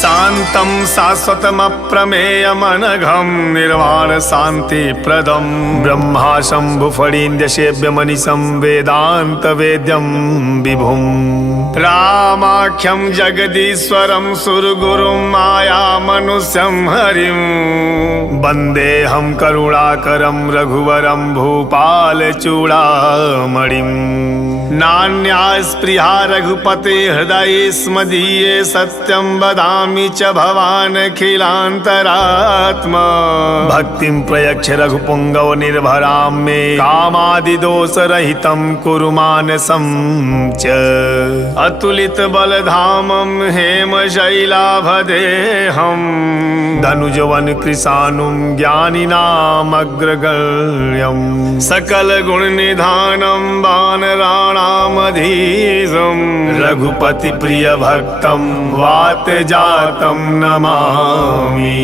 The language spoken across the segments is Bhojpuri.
शांतं शाश्वतमप्रमेयमनघं निर्वाण शांति प्रदं ब्रह्मा शंभु फणीन्द्र सेव्य मनीषं वेदांत वेद्यं विभुं रामाख्यं जगदीश्वरं सुरगुरुं माया मनुष्यं हरिं वन्देऽहं करुणाकरं रघुवरं भूपाल चूड़ामणिं नान्या स्पृहा रघुपते हृदये स्मदीये सत्यं वदामि च भवानखिलान्तरात्मा भक्तिं प्रयच्छ रघुपुङ्गव निर्भरां मे कामादिदोषरहितं कुरु मानसं च अतुलित बलधामं हेमशैलाभदेहं धनुजवन कृशानुं ज्ञानिनामग्रगण्यं सकल गुणनिधानं वानराणामधीशं रघुपति प्रिय भक्तं वात जातं नमामि।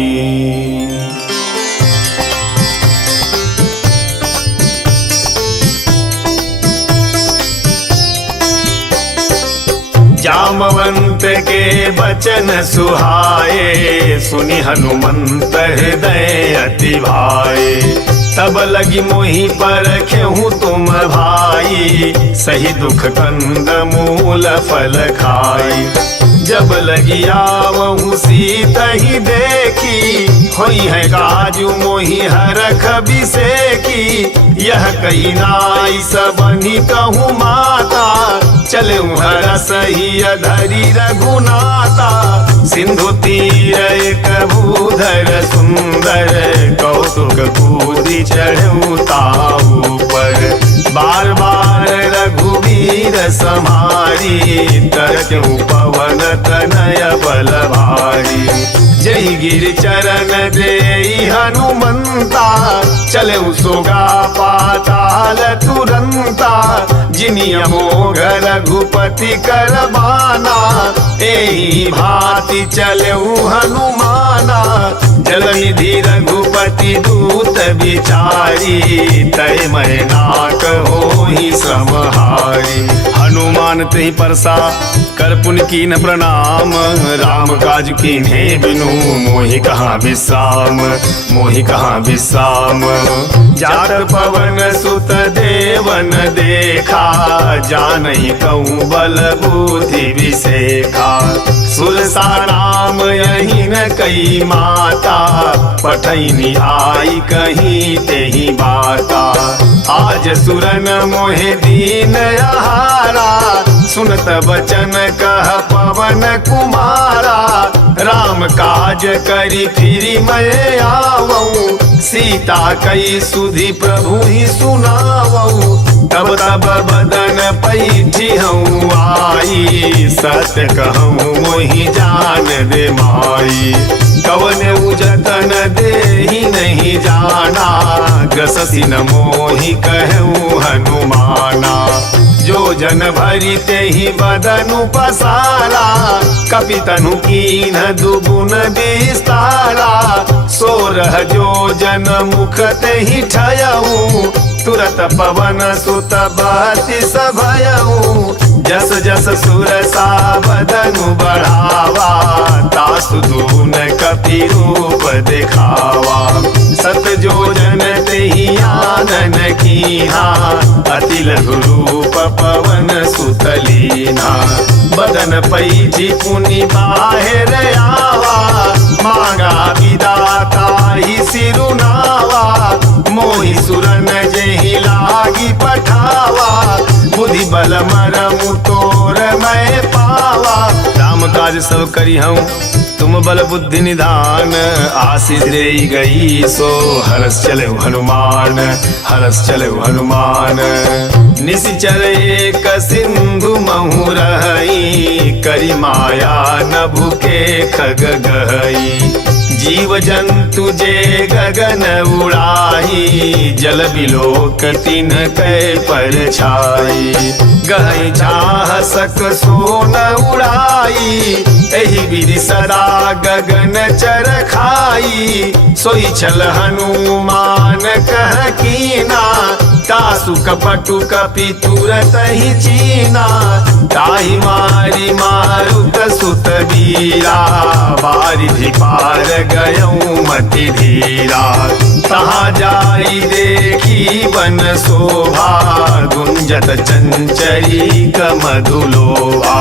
जामवंत के बचन सुहाए सुनि हनुमंत हृदय अति भाए तब लगी मोहि परखेहूँ तुम भाई सही दुख कंद मूल फल खाई जब लगी आवहूँ सीता ही देखी होई है काजू मोहि हरख बिसेकी यह कही नाई सबनी कहूँ माता चले हर सही अधरी रघुनाथा सिंधु तीर एक भूधर सुंदर कौतुक कूदी चढ़ऊ ताऊ पर बार बार रघुवीर समारी तरक्यू पवन तनय बल भारी जय गिर चरण दे हनुमंता चले सोगा पाताल तुरंता जिनिया मोघ रघुपति करबाना एही भांति चले हनुमाना जल निधि रघुपति दूत बिचारी तय मैनाक होहि श्रमहारी हनुमान ते परसा कर पुन कीन प्रणाम राम काज कीन्हे बिनु मोहि कहाँ विश्राम मोहि कहाँ विश्राम जात पवन सुत देवन देखा जानहि कहूँ बल बुद्धि विसेखा सुरसा नाम यही न कई माता पठैनी आई कहीं तेहि बाता आज सुरन मोहे दीन आहारा सुनत बचन कह पवन कुमारा राम काज करी फिरी मैं आवऊं सीता कई सुधि प्रभु ही सुनावऊं तब तब बदन पैठी हूँ आई सत्य कहूँ मोहि जान दे माई कवन उजतन दे ही नहीं जाना ग्रससी न मोहि कहूँ हनुमाना जो जन भरी ते ही बदनु पसारा कपितनु कीन दुगुन विस्तारा सोरह जो जन मुख ते ही ठयऊ तुरत पवन सुत बहति सभयऊ जस जस सुरसा बदनु बढ़ावा तासु दून कपि रूप दिखावा सत जो जन तेहि आनन कीन्हा अति लघु रूप पवन सुत लीन्हा बदन पैठी पुनि बाहिर आवा मांगा विदाता ही सिरुनावा मोहि सुरन जेहि लागी पठावा बुद्धि बल मरमु तोर मैं पावा राम काज सब करी हूँ तुम बल बुद्धि निधान आशीष दे गई सो हरस चले हनुमान हरस चले हनुमान निशिचर एक सिंधु महु रही करी माया न भूखे खग गई जीव जंतु जे गगन उड़ाई जल बिलोक तिन कै पर छाई गई चाह सक सोन उड़ाई एहि विधि सदा गगन चर खाई सोई छल हनुमान कह कीना तासु कपटु कपि तुरत ही चीना, ताहि मारी मारुत सुत वीरा, बारिधि पार गयऊ मति धीरा। तहाँ जाई देखी वन शोभा, गुंजत चंचरी कमधुलोभा।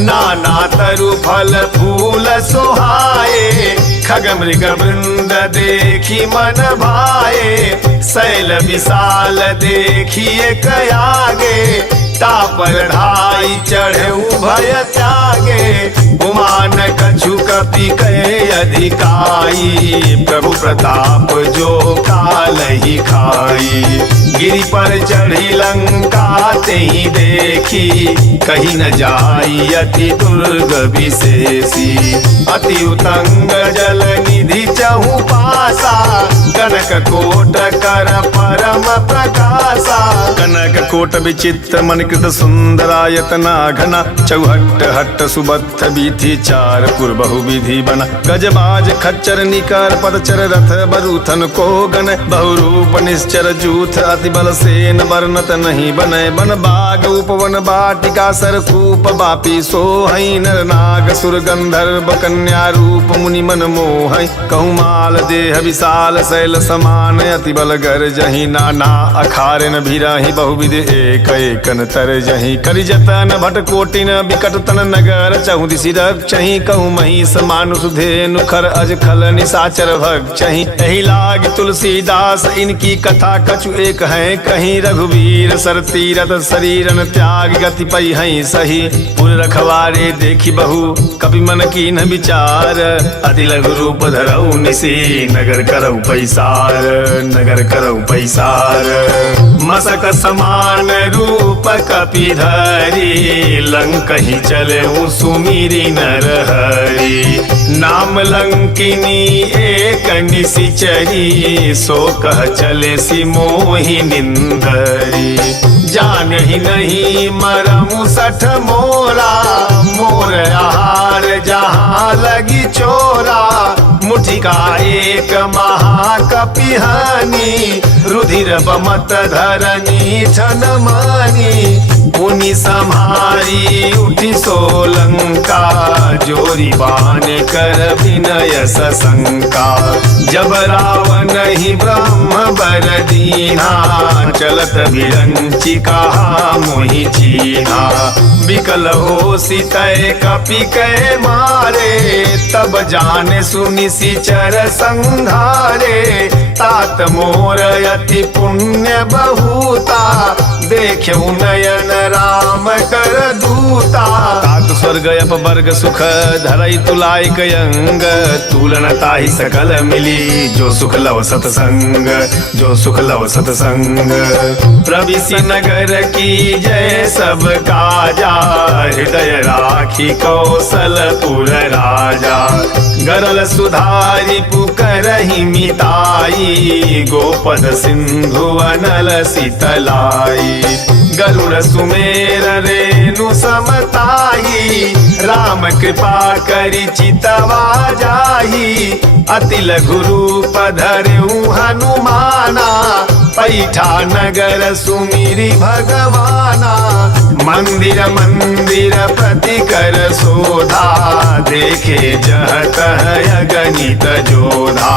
नाना तरु फल फूल सोहाए, खग मृग वृंद देखी मन भाए। शैल विशाल देखिए कयागे, तापर ढाई चढ़े भय त्यागे। गुमान कछु कपि कहे अधिकाई, प्रभु प्रताप जो काल ही खाई। गिरि पर चढ़ी लंका ते ही देखी, कहीं न जाई अति दुर्ग विशेषी। अति उतंग जल निधि चहु पासा, कनक कोट कर परम प्रकाशा। कनक कोट विचित्र मणिकृत सुंदरायतना घना, चौहट्ट हट्ट सुबत्थ बीथी चार पुर बहुविधि बना। गजबाज खच्चर निकर पदचर रथ बरूथन को गन, बहुरूप निश्चर जूथ अति बल सेन वर्णत नहीं बने। बन बाग उपवन बाटिका सरकूप बापी सोहई, नर नाग सुर गंधर्व कन्या रूप मुनि मन मोहई। कहुमाल देह विशाल शैल समान, अति बल गर जही नाना अखारन भिराही। बहुविध एक एकन तर जही, करि जतन भट कोटिन बिकट तन नगर। चहु दिशि रक्षहि कहु महिष मानुष धेनु, खर अज खल निशाचर भक्षहि। एहि लाग तुलसीदास इनकी कथा कछु एक है कहीं। रघुवीर सर तीरथ शरीरन त्याग, गति पई हई सही। पुर रखवारे देखी बहु कपि मन कीन विचार, अति लघु रूप धरऊ निसी नगर करऊ पैसार। नगर करऊ पैसार मसक समान रूप कपि धरी, लंकहि चलेऊ सुमिरि नर हरि। नाम लंकिनी एक निशिचरी, सो कह चले सी मोहि निंदरी। जान ही नहीं मरमु सठ मोरा, मोर आहार जहाँ लगी चोरा। मुठि का एक महाकपिहानी, रुधिर बमत धरनी छन मानी। मुनि सम्हारी उठी सोलंका, जोरी बाण कर विनय सशंका। जब रावण ही ब्रह्म बर दीना, चलत विरंचि कहा मोहि चीना। विकल हो सितय कपि कै मारे, तब जाने सुनि सिचर संघारे। तात मोर अति पुण्य बहुता, देख्यऊ नयन राम कर दूता। तात स्वर्ग अपवर्ग सुख धरई तुलाई कयंग, तुलन ताहि सकल मिली। जो सुख लव सतसंग, जो सुख लव सतसंग। प्रविशि नगर की जय सब काजा, हृदय राखी कौशलपुर राजा। गरल सुधारि पुकरहि मिताई, गोपद सिंधु अनल शीतलाई। गरुड़ सुमेर रेणु समताई, राम कृपा करि चितवा जाही। अति लघु रूप धरऊ हनुमाना, पैठा नगर सुमिरि भगवाना। मंदिर मंदिर प्रति कर शोधा, देखे जहत अगणित जोधा।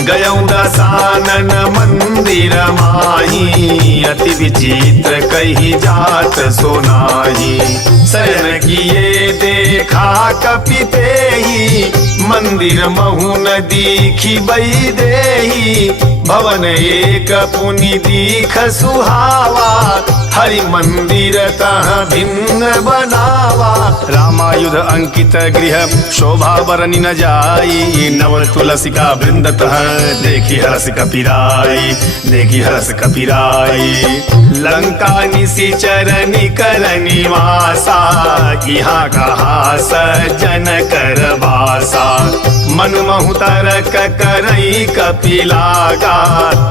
गयऊ दसानन मंदिर माही, अति विचित्र कही जात सोनाही। शरण किए देखा कपि तेहि, मंदिर महु न दीखी बई देही। भवन एक पुनि दीख सुहावा, हरि मंदिर तह भिन्न बनावा। रामायुध अंकित गृह शोभा बरनि न जाई, नव तुलसिका वृंद तह देखी हर्ष कपिराई। देखी हर्ष कपिराई। लंका निशिचर निकर निवासा, यहाँ कहा सज्जन कर बासा। मन महु तरक करई कपि लागा,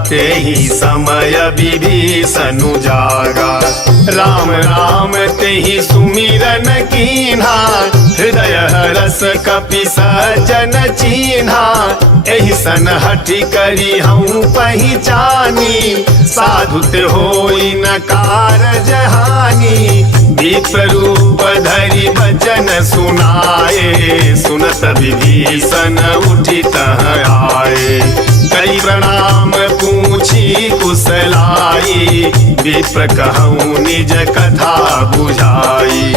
तेहि समय विभीषण जागा। राम राम तेहि सुमिरन कीन्हा, हृदय रस कपि सज्जन चीन्हा, एहि सन हठि करी हूँ पहचानी, साधुत होई न कारज हानि। विप्र रूप धरि वचन सुनाए, सुनत विभीषण उठि तह आए। कई प्रणाम पूछी कुशलाई, विप्र कहूँ निज कथा बुझाई।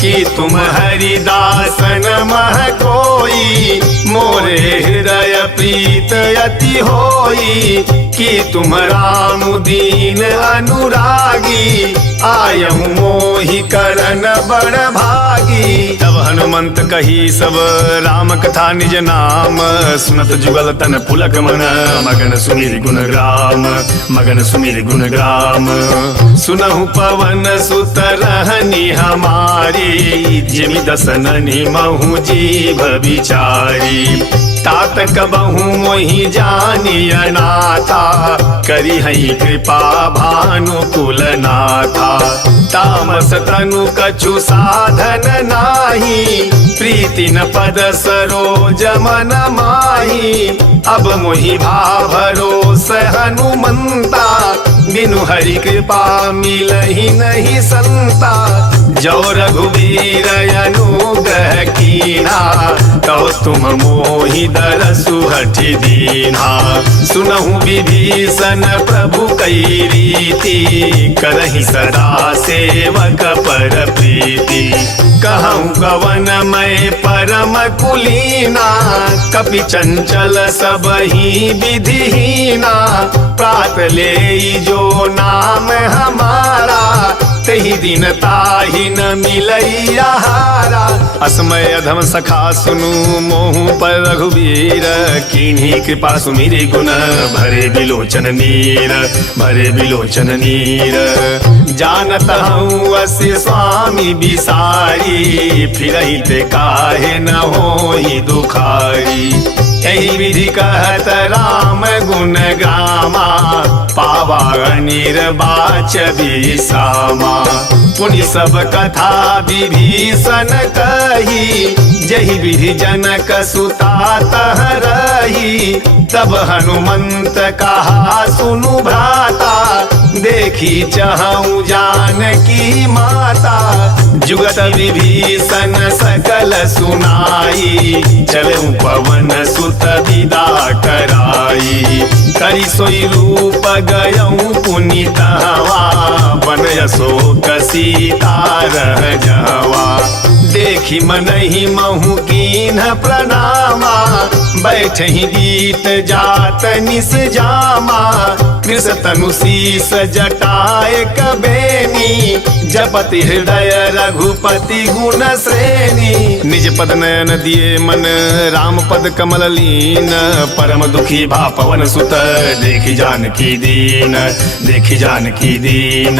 कि तुम हरिदासन मह कोई, मोरे हृदय प्रीत अति होई। कि तुम राम दीन अनुरागी, आयहु मोहि करन बड़ भागी। तब हनुमंत कही सब राम कथा निज नाम, सुनत जुगल तन पुलक मन, मगन सुमिर गुण ग्राम, मगन सुमिर गुण ग्राम। सुनहु पवन सुत रहनी हमारी, जिमि दसननि महु जीव बिचारी। तात कबहु मोहि जानिय नाथा, करी हई कृपा भानुकुल नाथा। तामस तनु कछु साधन नाही, प्रीति न पद सरोज मन माही। अब मोहि भाव भरोस हनुमंता, बिनु हरि कृपा मिलहि नहीं संता। जो रघुवीर अनुग्रह कीन्हा, तो तुम मोहि दरसु हठि दीन्हा। सुनहु विभीषण प्रभु कई रीति, करहि सदा सेवक पर प्रीति। कहूँ कवन मैं परम कुलीना, कपि चंचल सबहि विधिहीना। प्रात लेई जो नाम हमारा, तहि दिन ताहि न मिलई आहारा। असमय अधम सखा सुनु मोहु पर रघुवीर, कीन्ही कृपा सुमिरि गुण भरे बिलोचन नीर, भरे बिलोचन नीर। जानत हूँ असि स्वामी बिसारी, फिरहि ते काहे न होई दुखारी। यही विधि कहत राम गुण गामा, पावा निर्वाच विसामा। पुनि सब कथा विभीषण कही, जहि विधि जनक सुता तह रही। तब हनुमंत कहा सुनु भ्राता, देखी चहु जानकी माता। जुगत विभीषण सकल सुनाई, चलऊ पवन सुत विदा कराई। करी सोई रूप गयऊ पुनितवा, बन अशोक सीता रह जवा। देखी मनहि महु कीन्ह प्रणामा, बैठहि बीत जात निस जामा। कृष तनु शीस जटाए कबेनी, जपति हृदय रघुपति गुण श्रेणी। निज पद नयन दिए मन राम पद कमल लीन, परम दुखी भा पवन सुत देखि जानकी दीन, देखि जानकी दीन।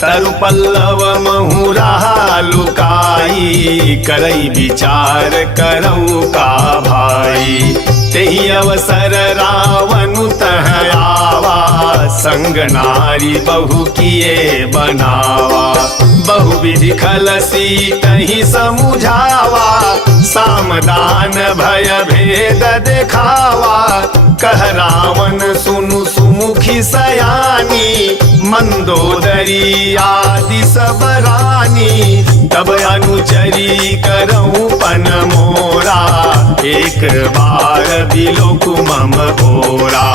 तरु पल्लव महु रहा लुकाई, करई विचार करऊ का भाई। तेहि अवसर रावनु तह आवा, संग नारी बहु किए बनावा। बहु विधि खलसी तहि समुझावा, सामदान भय भेद देखावा। कह रावण सुनु सुमुखी सयानी, मंदोदरी आदि सब रानी। तब अनुचरी करऊं पन मोरा, एक बार बिलोकु मम भोरा।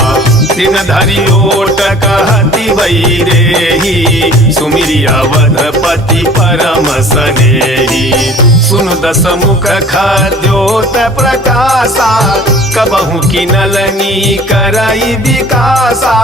दिन धरि ओट कहती वैदेही, सुमिरि अवधपति परम सनेही। सुन दस मुख खद्योत प्रकाशा, कबहु किनलनी करई विकासा।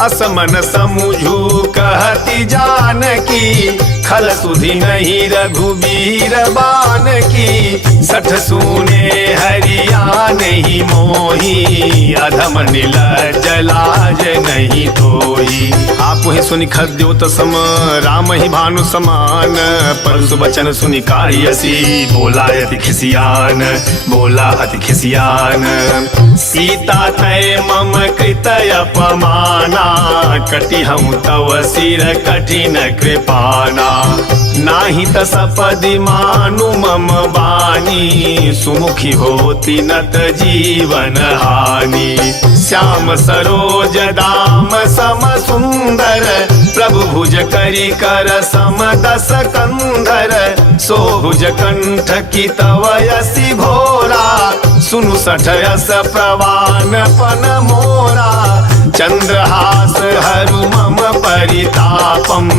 असमन समुझू कहती जानकी, खल सुधि नहीं रघुबीर बान की। सठ सूने हरिया नहीं मोही, अधम नीलज लाज नहीं तोही। आप ही सुनि खद्योत सम, राम ही भानु समान। परसु बचन सुनि कारियसी, बोला अति खिसियान, बोला अति खिसियान। सीता तय मम कृत अपमाना, कटिहं तव सिर कठिन कृपाना। नाही त सपदि मानु मम बानी, सुमुखी होती नत जीवन हानि। श्याम सरोज दाम सम सुंदर, प्रभु भुज करी कर सम दस कंधर। सोभुज कंठ की तव यसी घोरा, सुनु सठयस प्रवान पन मोरा। चंद्रहास हरु मम परितापम,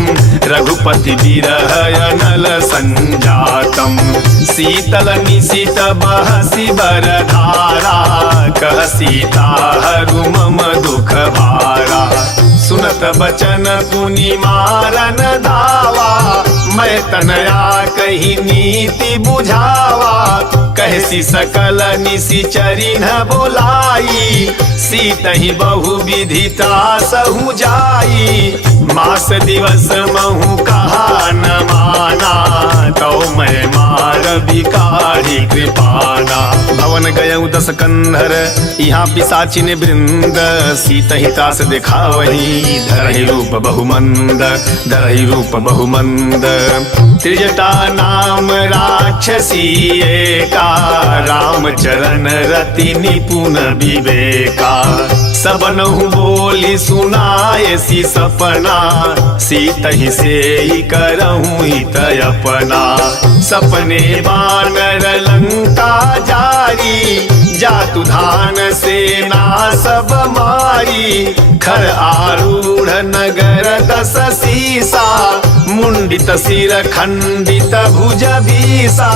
रघुपति विरह अनल संजातम। शीतल निशित बहसी बरधारा, कह सीता हरु मम दुख भारा। सुनत बचन पुनि मारन धावा, मैं तनया कही नीति बुझावा। कहसी सकल निशिचरी न बोलाई, सीतहि बहु विधिता सहु जाई। मास दिवस महु कहा न माना, तो मैं मार बिकारी कृपाना। भवन गयउ दस कंधर, यहाँ पिशाचिन वृंद। सीतहिता से देखा वही, धरहि रूप बहुमंद, धरहि रूप बहुमंद। त्रिजटा नाम राक्षसी एका, राम चरण रति निपुण विवेका। सबनहु बोली सुनाए सी सपना, सीतहि से ही करहु हित अपना। सपने बानर लंका जारी, जातु धान सेना सब मारी। खर आरूढ़ नगर दस सीसा, मुंडित सिर खंडित भुज भीसा।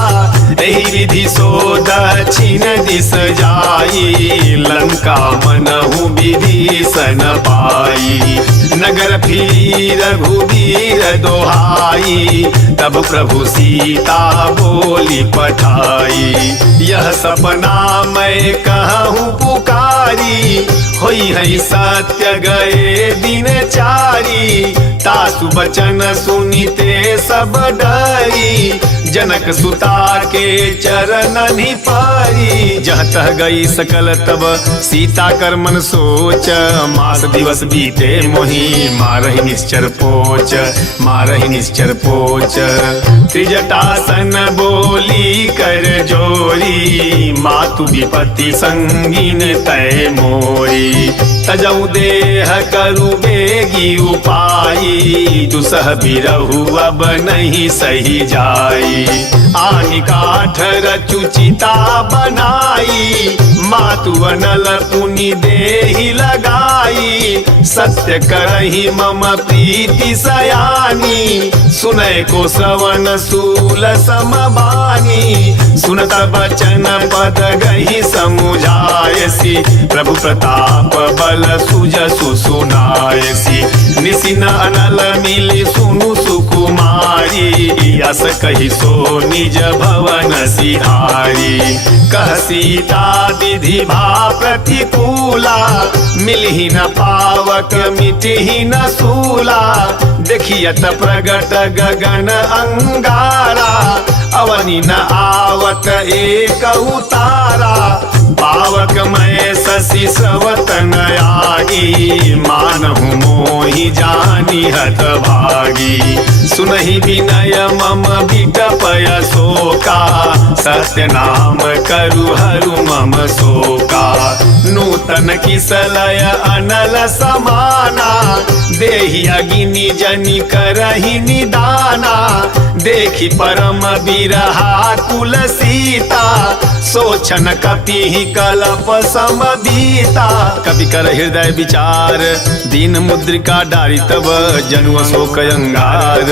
एहि विधि सो दक्षिण दिस जाई, लंका मनहु विभीषण पाई। नगर फिर रघुवीर दोहाई, तब प्रभु सीता बोली पठाई। यह सपना मैं कहूँ पुकारी, होई है सत्य गए दिन चारी। तासु बचन सुनिते सब डरी, जनक सुता के चरण पारी। जह तह गई सकल तब सीता कर मन सोच, मास दिवस बीते मोही मारहि निश्चर पोच, मारहि निश्चर पोच। त्रिजटासन बोली कर जोरी, मातु विपत्ति संगीन तय मोरी। तजऊ देह करु बेगी उपाई, दुसह बिरहु अब नहीं सही जाई। आनि काठ रचुचिता बनाई, मातु अनल पुनि देहि लगाई। सत्य करहि मम प्रीति सयानी, सुनय को श्रवण सूल समबानी। सुनत बचन पद गहि समुझायसी, प्रभु प्रताप बल सुजसु सुनायसी। निसिन अनल मिली सुनु सुकुमारी, यस कहि सो निज भवन सिधारी। कह सीता विधि भा प्रतिकूला, मिलहि न पावक मिटहि न सूला। देखियत प्रगट गगन अंगारा, अवनि न आवत एक उतारा। पावक मैं शशि स्रवत नयागी, मानहु मोहि जानी हत भागी। सुनहि विनय मम विटपय शोका, सत्य नाम करु हरु मम शोका। नूतन किसलय अनल समाना, देहि अगिनि जनि करहि निदाना। देखि परम बिरहा कुल सीता, सोचन कपि कलप समबीता। कवि कर हृदय विचार, दीन मुद्रिका डारी तब जनु शोक अंगार।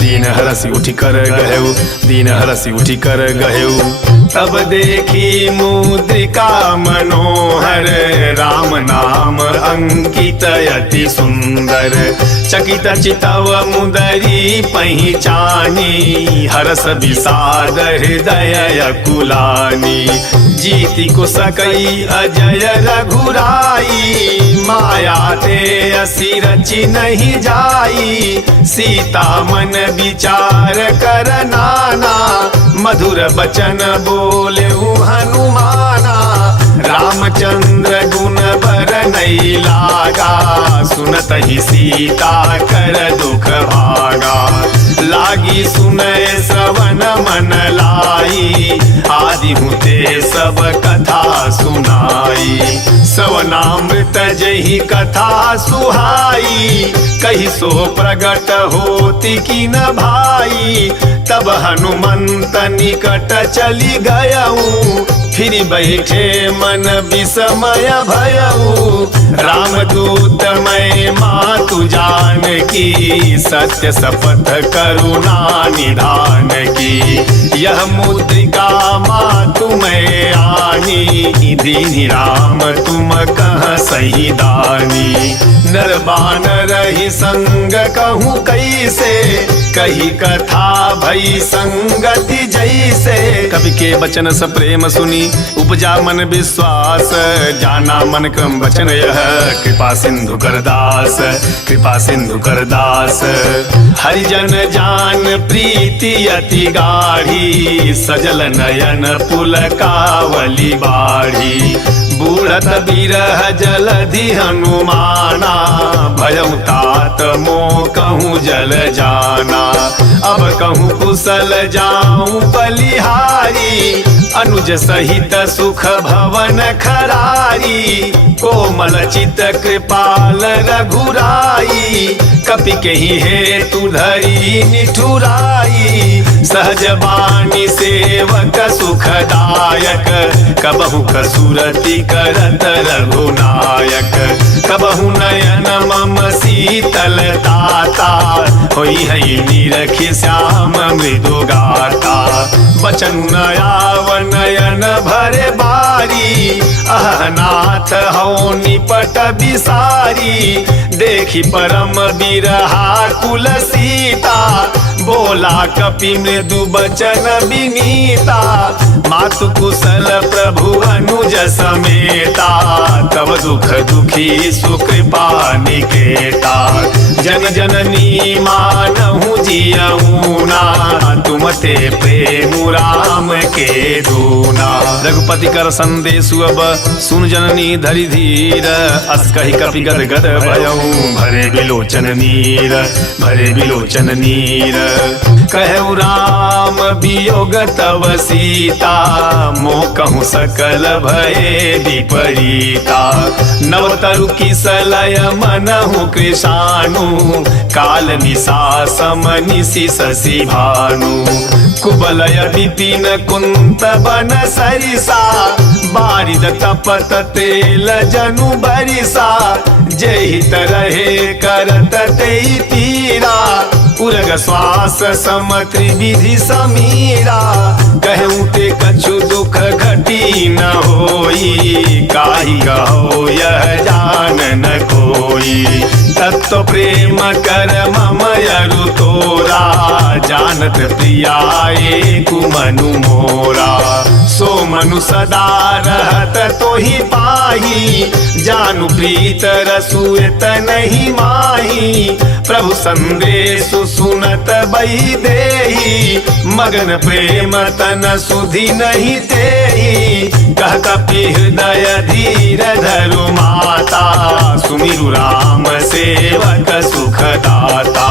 दीन हरसि उठि कर गहेउ, दीन हरसि उठि कर गहेउ। तब देखी मुद्रिका मनोहर, राम नाम अंकित अति सुंदर। चकित चितव मुदरी पहिचानी, हरस विषाद हृदय अकुलानी। जीति को सकई अजय रघुराई, माया ते असी रचि नहीं जाई। सीता मन विचार कर नाना, मधुर बचन बोले हनुमाना। रामचंद्र गुण बर नहीं लागा, सुनत ही सीता कर दुख भागा। लागी सुनय श्रवण मन लाई, आदि हुते सब कथा सुनाई। सवनामृत जही कथा सुहाई, कही सो प्रगट होती की न भाई। तब हनुमंत निकट चली गयऊ, फिर बैठे मन विस्मय भयऊ। रामदूत मैं मातु जान की, सत्य शपथ करुणा निधान की। यह मुद्रिका मातु मैं आनी, दीनि राम तुम कह सही दानी। नर बानर ही संग कहूँ कैसे, कही कथा भई संगति जैसे। कवि के वचन स प्रेम सुनी, उपजा मन विश्वास। जाना मन क्रम वचन यह, कृपा सिंधु करदास, कृपा सिंधु करदास। हरिजन जान प्रीति अति गाढ़ी, सजल नयन पुलकावली बाढ़ी। बूढ़त बिरह जलधि हनुमाना, भयउ तात मोह कहूँ जल जाना। अब कहूँ कुशल जाऊं बलिहारी, अनुज सहित सुख भवन खरारी। कोमल चित कृपाल रघुराई, कपि केहि हेतु धरी निठुराई। सहज बानी सेवक सुखदायक, कबहु कसुरति करत रघुनायक। कबहु नयन मम शीतल ताता, होई है निरखि श्याम मृदु गाता। बचन नयाव नयन भरे बारी, अहनाथ हौ निपट बिसारी। देखी परम बिरहा कुल सीता, बोला कपि मृदु बचन विनीता। मातु कुशल प्रभु अनुज समेता, तब दुख दुखी सुकृपा निकेता। जन जननी मानहु जियऊना, तुम ते प्रेम राम के दूना। रघुपति कर संदेशु अब सुन जननी धरि धीर, अस कहि कपि गद गद भयऊ भरे बिलोचन नीर, भरे बिलोचन नीर। कहु राम वियोग तव सीता, मोह कहूँ सकल भये विपरीता। नवतरु किसलय मनहु कृशानु, काल निशा सम निशि शशि भानु। कुबलय विपिन कुंत बन सरिसा, बारिद तपत तेल जनु बरिसा। जहित रहे करत तेई पीरा, उरग श्वास सम त्रिविधि समीरा। कहूँ ते कछु दुख घटी न होई, काहि कहो यह जान न कोई। तत्व प्रेम कर मम यरु तोरा, जानत प्रियाए कुमनु मोरा। सो मनु सदा रहत तोहि पाही, जानु प्रीत रसुएत नहीं माही। प्रभु संदेशु सुनत बही देही, मगन प्रेम तन सुधि नहीं तेही। कह कपि हृदय धीर धरु माता, सुमिरु राम सेवक सुख दाता।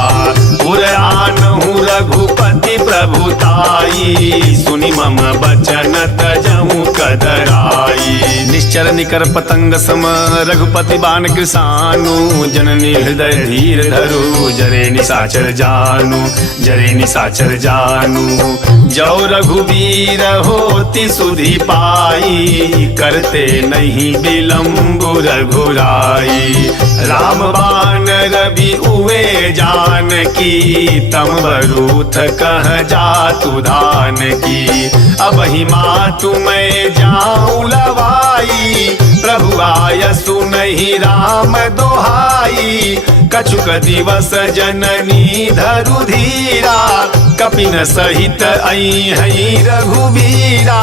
उर आनहु रघुपति प्रभुताई, सुनि मम बचन तजहु कदराई। निश्चर निकर पतंग सम रघुपति बाण कृसानु, जननी हृदय धीर धरु जरे निशाचर जानु, जरे निशाचर जानु। जो रघुवीर होती सुधि पाई, करते नहीं विलम्ब रघुराई। राम बाण रवि उए जान की, तम बरूथ कह जातु धान की। अब ही मातु मैं जाऊं लवाई, प्रभु आय सुनहि राम दोहाई। कछुक दिवस जननी धरु धीरा, कपिन सहित आई हई रघुवीरा।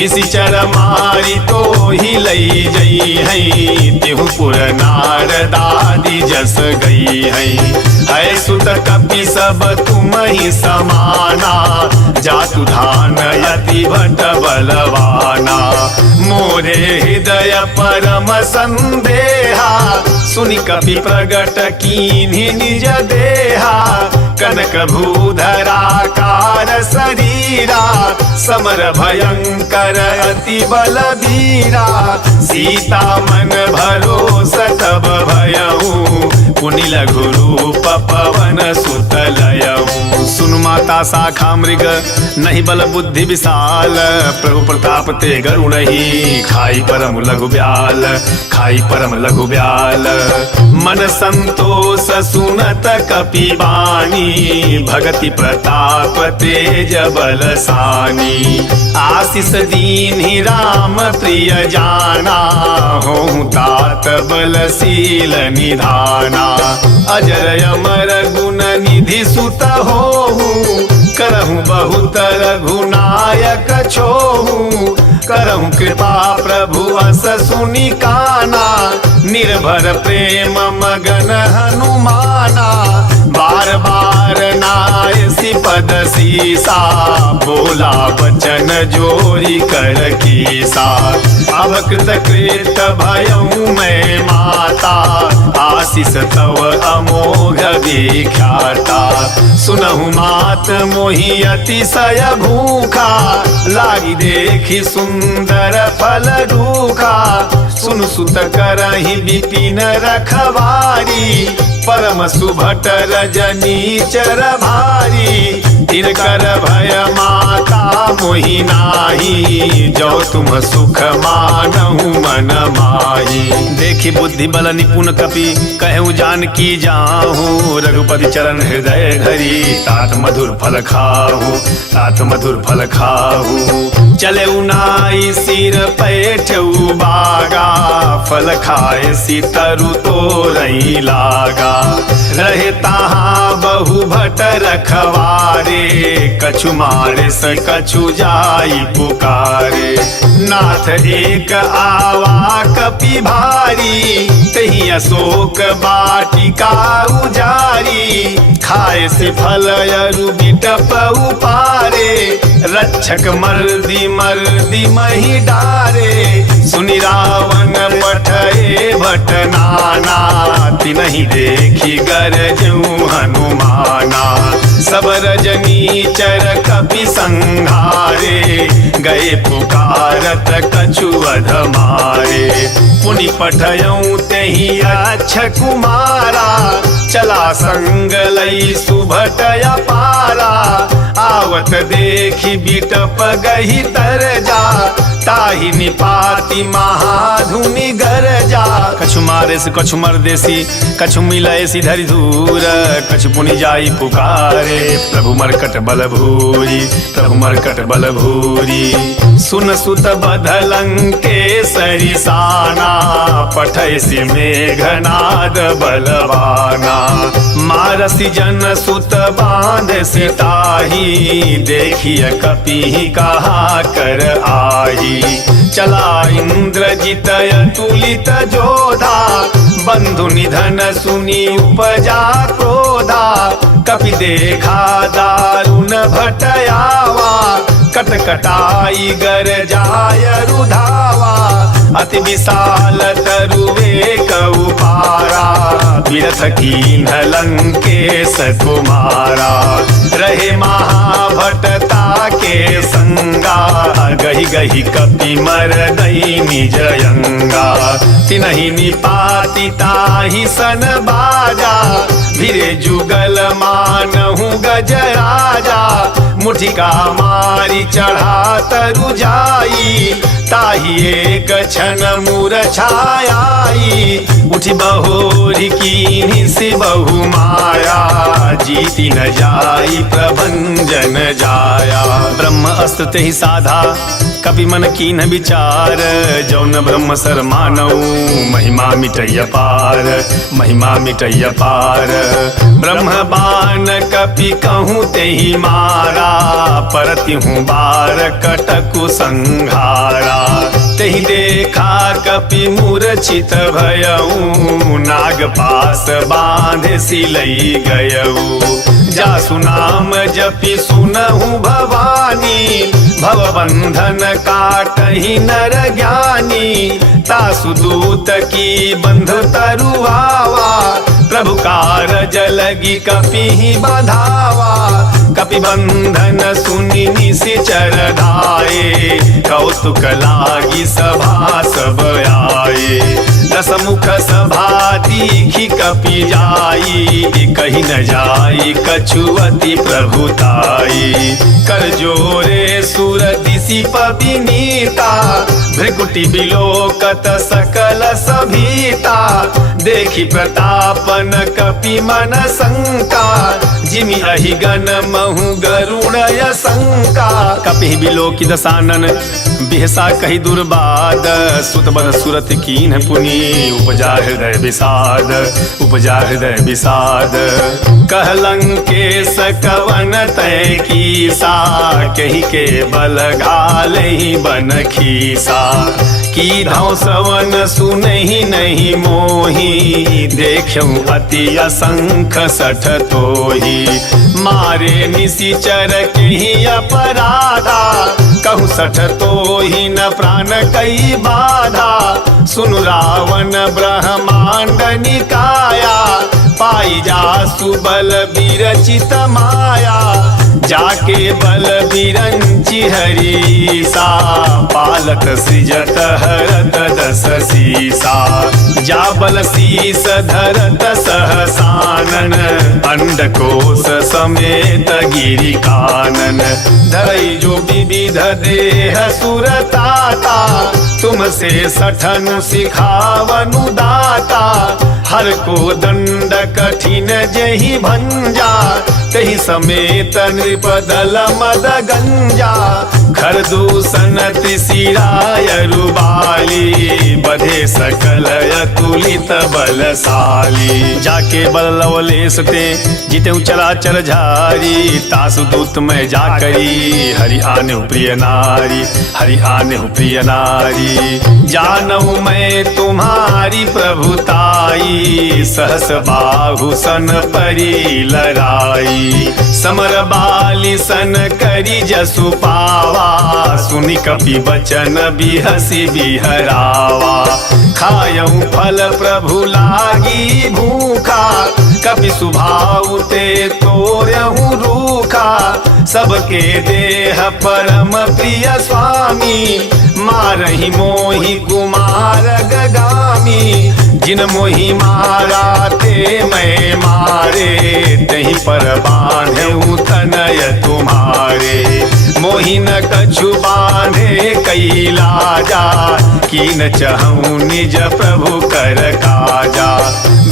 निशिचर मारी तो ही लई जई है तेहु पुर नारदादि जस गई है सुत कपि सब तुम ही समाना जातु धान यति भट बलवाना मोरे हृदय परम संदेहा सुनि कपि प्रगट कीन्हि निज देहा कनक भूधराकार शरीरा समर भयंकर अति बलबीरा सीता मन भरोस तब भयऊ पुनि लघु रूप पवन सुत लयऊ सुन माता शाखा मृग नहीं बल बुद्धि विशाल प्रभु प्रताप ते गरुण ही खाई परम लघु ब्याल खाई परम लघु ब्याल मन संतोष सुनत कपि वाणी भगति प्रताप तेज बल सानी आशीष दीन्हि राम प्रिय जाना हों तात बलशील निधाना अजर अमर गुण निधि सुत होहूँ करहूँ बहुत रघुनायक छोहूँ करहूँ कृपा प्रभु अस सुनि काना निर्भर प्रेम मगन हनुमाना बार बार नायसी पद सीसा बोला वचन जोरी कर कीसा अब कृत कृत भयऊ मैं माता आशीष तव अमोघ विख्याता सुनहु मात मोहि अतिशय भूखा लागी देखी सुंदर फल रूखा सुन सुत करहि विपिन रखवारी परम सुभट रजनी चर भारी तिनकर भय माता मोहि नाही जो तुम सुख मानहु मन माही देखी बुद्धि बल निपुण कपि कहूँ जान की जाहू रघुपति चरण हृदय धरी तात मधुर फल खाहू तात मधुर फल खाहू चले उनाई सिर पैठऊ बागा फल खाए सी तरु तो रही लागा रहे ताहा बहु भट रखवारे कछु मारे स कछु जाई पुकारे नाथ एक आवा कपि भारी तही अशोक बाटिका उजारी खाए से फल अरु बिटप उपारे रक्षक मर्दी मर्दी मही डारे सुनि रावण पठए भट नाना तिनहि देखी गरजऊ हनुमाना सब रजनी चर कपि संहारे गए पुकारत कछु अध मारे पुनि पठयऊ तेहि अच्छ कुमारा चला संग लई सुभट अपारा आवत देखी बिटप गही तर जा ताहि निपाति महाधुनि गरजा कछु मारे से कछु मरदेसी कछु मिलए सी धरि धूर कछु पुनि जाई पुकारे प्रभु मरकट बल भूरी प्रभु मरकट बल भूरी सुन सुत बधलंके सरिसाना पठय से मेघनाद बलवाना मारसी जन सुत बांध से ताही देखिय कपि कहा कर आही चला इंद्रजित तुलित जोधा बंधु निधन सुनी उपजा क्रोधा कपि देखा दारुण भटयावा कटकटाई गर जाय रुधावा अति विशाल तरुवे कउपारा विरथ कीन लंकेश कुमारा रहे महाभटता के संगा गही गही कपि मर दई निजयंगा तिनहि निपाति ताहि सन बाजा भिरे जुगल मानहु गजराजा मुठिका मारी चढ़ा तरु जाई ताही एक क्षण मूर्छायाई, उठी बहोरी कीन्ही से बहु माया, जीती न जाई प्रभंजन जाया। ब्रह्म अस्त्र ते ही साधा कपि मन कीन्ह विचार, जौन ब्रह्म सर मानऊ महिमा मिटैय पार, महिमा मिटैय पार। ब्रह्म बाण कपि कहूँ ते ही मारा, परति हूँ बार कटकु संहारा। तेहि देखा कपि मूर्छित भयऊ, नाग पास बांधे सिलई गयऊ। जासु नाम जपि सुनहु भवानी, भवबंधन काटहि नर ज्ञानी। तासु दूत की बंध तरुआवा, प्रभु कारज लगी कपि बंधावा। कपि बंधन सुनि निशिचर धाये, कौतुक लागी सभा सब आए। दस मुख सभा दीखी कपि जाई, कहीं न जाई कछुअति प्रभुताई। कर जोरे सुर दिशि पविनीता, भृकुटि बिलोकत सकल सभीता। देखी प्रतापन कपि मन शंका, जिमि अहिगन महु गरुड़य शंका। कपि बिलोकी दसानन बिहसा कही दुर्बाद, सुतबन सुरत कीन्ह पुनि उपजा हृदय विषाद, उपजा हृदय विषाद। कहलंकेश कवन तय कीसा, कही के बल घालहि बन खीसा। की धौसवन सुनहि नहीं मोही, देखूं अति असंख सठ तोही। मारे निशिचर कही अपराधा, कहूँ सठ तोही न प्राण कई बाधा। सुन रावण ब्रह्मांड निकाया, पाई जासु बल विरचित माया। जाके बल विरंचि हरीसा, पालत सृजत हरत दस सीसा। जा बल शीस धरत सहसानन, अंडकोश समेत गिरि कानन। धरई जो विविध देह सुरताता, तुमसे सठनु सिखावनु दाता। हर को दंड कठिन जहि भंजा, तहि समेत नृपदल मद गंजा। खर दूषण त्रिशिराय रुबाली, बधे सकल अतुलित बलशाली। जाके बल लवलेश ते जितेऊ चराचर झारी, तासु दूत में जा करी हरि आनेहु प्रिय नारी, हरि आनेहु प्रिय नारी। जानऊ मैं तुम्हारी प्रभुताई, सहस बाहु सन परी लड़ाई। समर बाली सन करी जसु पावा, सुनि कपि बचन बिहसी बिहरावा। खायऊ फल प्रभु लागी भूखा, कपि सुभाव ते तोरहु रूखा। सबके देह परम प्रिय स्वामी, मारहि मोहि कुमार गगामी। जिन मोहि मारा ते मैं मारे, तहीं पर बांधेऊ तनय तुम्हारे। मोहि न कछु बांधे कई लाजा, कीन चहूँ निज प्रभु कर काजा।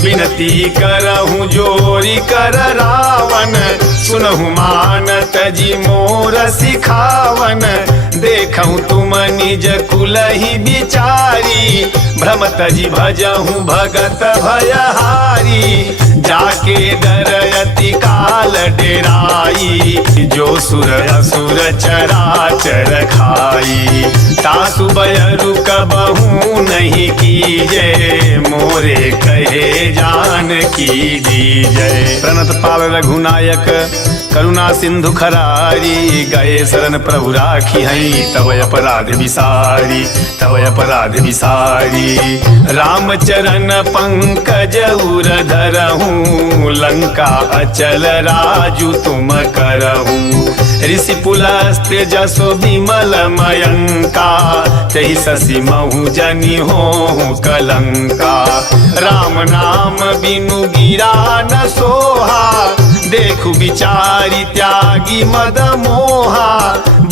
विनती करहूँ जोरी कर रावण, सुनहु मानत जी मोर सिखावन। देखूं तुम निज कुलहि बिचारी, भ्रमत जी भजहूँ भगत भयहारी। जाके डरयति काल डेराई, जो सुर असुर चराचर खाई। तासु बयरु कबहूँ नहीं कीजे, मोरे कहे जान की दीजय। प्रणत पाल रघुनायक करुणा सिंधु खरारी, गए शरण प्रभु राखी हई तव अपराध विसारी, तव अपराध विसारी। राम चरण पंकज उर धरहूँ, लंका अचल राजु तुम करहूँ। ऋषि पुलस्त्य जसो विमल मयंका, तहि शशि महु जनि होहु कलंका। राम नाम बिनु गिरा न सोहा, देखु विचारी त्यागी मद मोहा,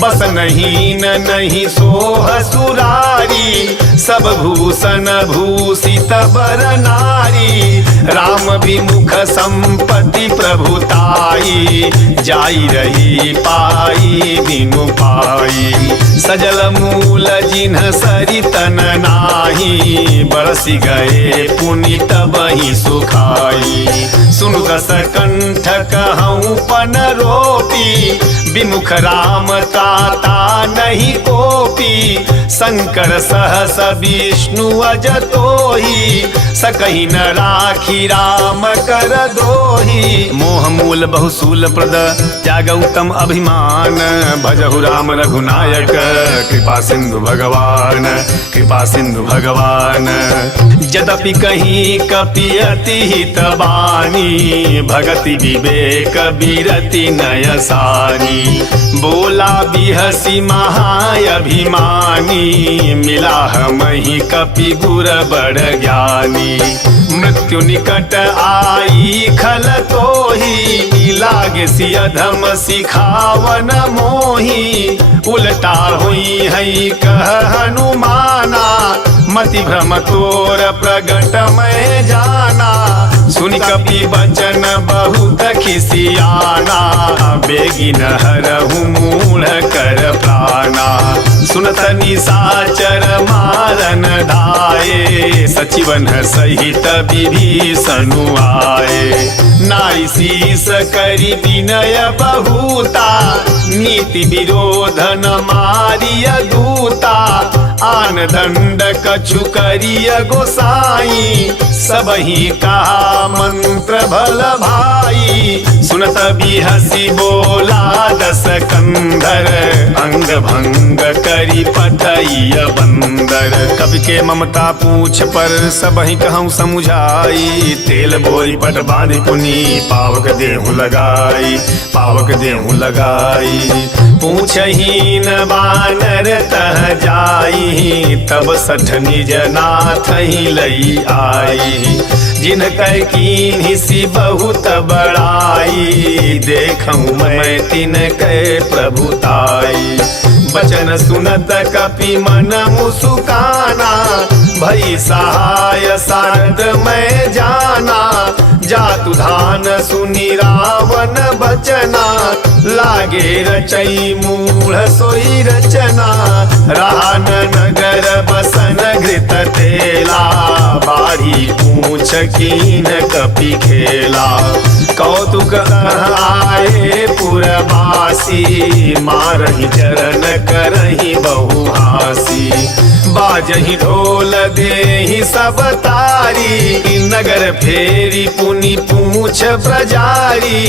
बस नहीं न नहीं सोह सुरारी, सब भूषण भूषित बर नारी, राम विमुख संपत्ति प्रभुताई, जाई रही पाई बिनु पाई, सजल मूल जिन्ह सरितन नाही, बरसी गए पुनि तबहि सुखाई, सुनु दस कंठ कहूँ पन रोपी, विमुख राम त्राता नहीं कोपी, शंकर सहस विष्णु अज तोही, सकहि न राखी राम कर दोही, मोह मूल बहुसूल प्रद त्याग उत्तम अभिमान, भजहु राम रघुनायक कृपा सिंधु भगवान, कृपा सिंधु भगवान, यद्यपि कहीं कपि अति हित बानी, भगति विवेक बिरति नय सानी, बोला बिहसी महाअभिमानी, मिला हमहि कपि गुर बड़ ज्ञानी, मृत्यु निकट आई खल तोही, लागे सियधम सिखावन मोही, उल्टा हुई है कह हनुमाना, मति भ्रम तोर प्रगट मैं जाना, सुनि कपि बचन बहुत खिसियाना, बेगिन हरहु मूढ़ कर प्राणा, सुनत निशाचर मारन धाये, सचिवन सहित विभीषणु आए, नाई शीस करि विनय बहुता, नीति विरोध न मारिय दूता, आन दंड कछु करिय गोसाई, सबहि कहा मंत्र भल भाई, सुनत बिहसी बोला दस कंधर, अंग भंग करि पठइय बंदर, कवि के ममता पूछ पर सबहि कहूँ समुझाई, तेल बोरी पट बांधि पुनि पावक देहु लगाई, पावक देहु लगाई, पूछहि न बानर तह जाई, तब सठ निज नाथ ही लई आई, जिन कह कीन्हि सी बहुत बड़ाई, देखूं मैं तिन कह प्रभुताई, बचन सुनत कपि मन मुसुकाना, भई सहाय सारद मैं जाना, जातु धान सुनि रावण बचना, लागे रचई मूढ़ सोई रचना, रान नगर बसन घृत तेला, बाढ़ी पूछ कीन कपि खेला, कौतुक आए पुरवासी, मारहि चरण करहि बहुहासी, बाजहि ढोल देहि सब तारी, नगर फेरी पुनि पूछ प्रजारी,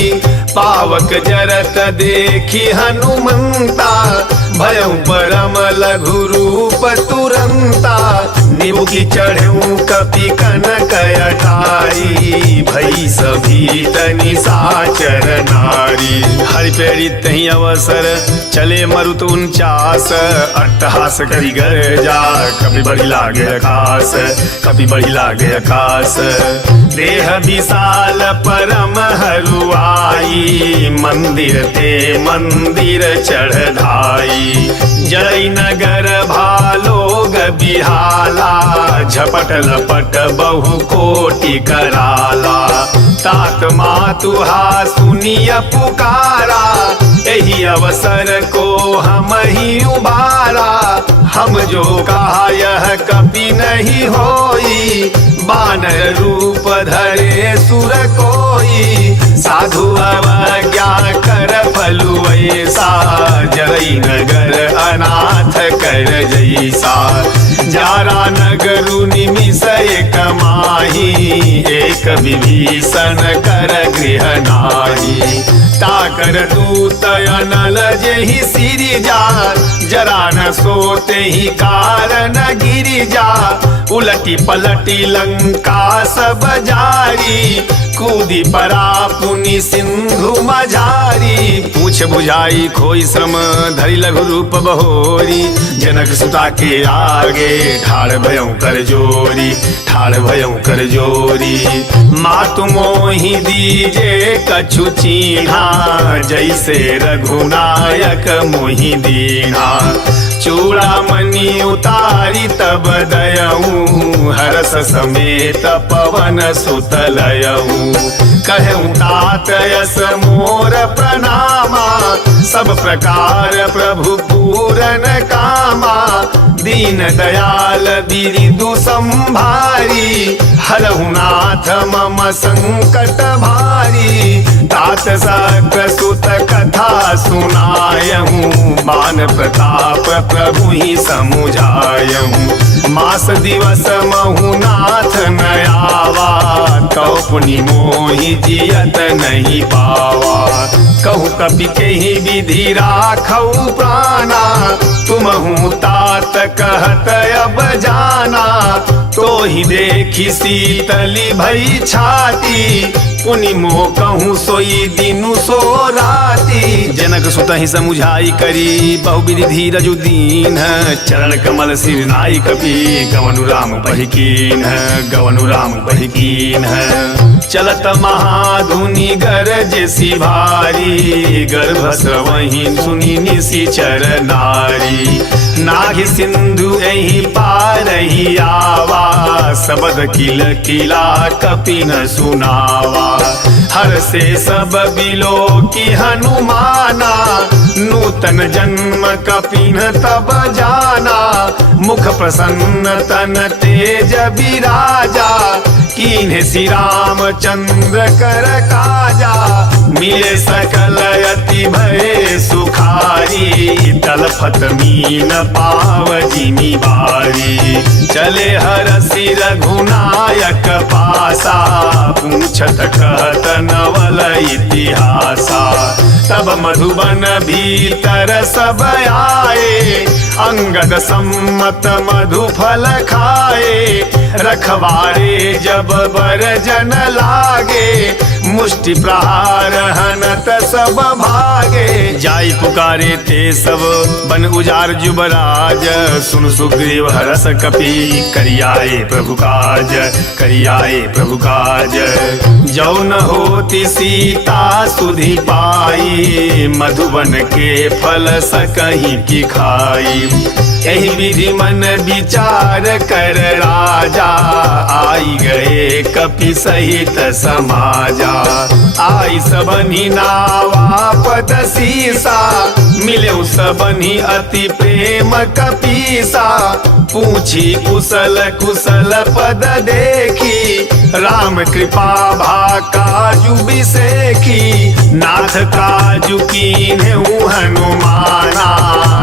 पावक जरत देखी हनुमंता, भयउ परम लघु रूप तुरंता, निबुकी चढ़ऊ कपि कनक अटाई, भई सभी तनि साचर नारी, हरि प्रेरित तहि अवसर चले मरुत 49, अट्टहास करि गर्जा, कपि बढ़ी लागे आकाश, कपि बढ़ी लागे आकाश, देह विशाल परम हरुआई, मंदिर ते मंदिर चढ़ धाई, जय नगर भालोग बिहाला, झपट लपट बहु कोटि कराला, तात मातुहा सुनिय पुकारा, यही अवसर को हम ही उबारा, हम जो कहा यह कभी नहीं होई, बानर रूप धरे सुर कोई, साधु अवज्ञा कर फलु ऐसा, जरई नगर अनाथ कर जैसा, जारा नगरु निमिष एक माही, एक विभीषण कर गृह नाही, ताकर दूत अनल जेहि सिरिजा, जरा न सोते ही कारण गिरिजा, उलटी पलटी लंका सब जारी, कूदी परा पुनि सिंधु मझारी। पूछ बुझाई खोई श्रम धरि लघु रूप बहोरी। जनक सुता के आगे ठाड़ भयं कर जोरी, ठाड़ भयं कर जोरी। मातु मोहि दीजे कछु चीन्हा, जैसे रघुनायक मोहि दीन्हा। चूड़ामणि उतारी तब दयऊ, हरस समेत पवन सुत लयऊ। कहूँ तात यस मोर प्रणामा, सब प्रकार प्रभु पूरन कामा। दीन दयाल बिरिदु संभारी, हरहु नाथ मम संकट भारी। तात सक्र सुत कथा सुनायहूँ, बान प्रताप प्रभु ही समुझायहूँ। मास दिवस महु नाथ नयावा, तो पुनि मोहि जियत नहीं पावा। कहूँ कपि केहि विधि राखऊ प्राणा, तुमहु तात कहत अब जाना। तो ही देखी शीतली भई छाती, पुनि मोह कहूँ सोई दिनु सो राती। जनक सुत ही समुझाई करी बहुविधि धीरजु दीन। चरण कमल सिर नाई कपि गवनु राम बहिकीन, गवनु राम बहिकीन। चलत महाधुनि गरजसी भारी, गर्भ स्रवहि सुनि निशिचर नारी। नाहि सिंधु एहि पारहि आवा, सबद किल किला कपि न सुनावा। हर से सब बिलो की हनुमाना, नूतन जन्म कपिन तब जाना। मुख प्रसन्न तन तेज विराजा, कीन्हे श्री राम चंद्र कर काजा। मिले सकल अति भय सुखारी, तलफत मीन पाव जिमि बारी। चले हरसि रघुनायक पासा, पूछत कहत नवल इतिहासा। तब मधुबन भीतर सब आए, अंगद सम्मत मधु फल खाए। रखवारे जब बर जन लागे, मुष्टि प्रहार हनत सब भागे। जाई पुकारे ते सब बन उजार जुबराज, सुन सुग्रीव हरस कपि करियाए प्रभु काज, करियाए प्रभु काज। जौ न होती सीता सुधि पाई, मधुबन के फल सकहि की खाई। यही विधि मन विचार कर राजा, आई गए कपि सहित समाजा। आई सबनि नावा पद सीसा, मिले सबनि अति प्रेम कपीसा। पूछी कुशल कुशल पद देखी, राम कृपा भा काजु बिसेखी। नाथ काजु कीन्हु हनुमाना,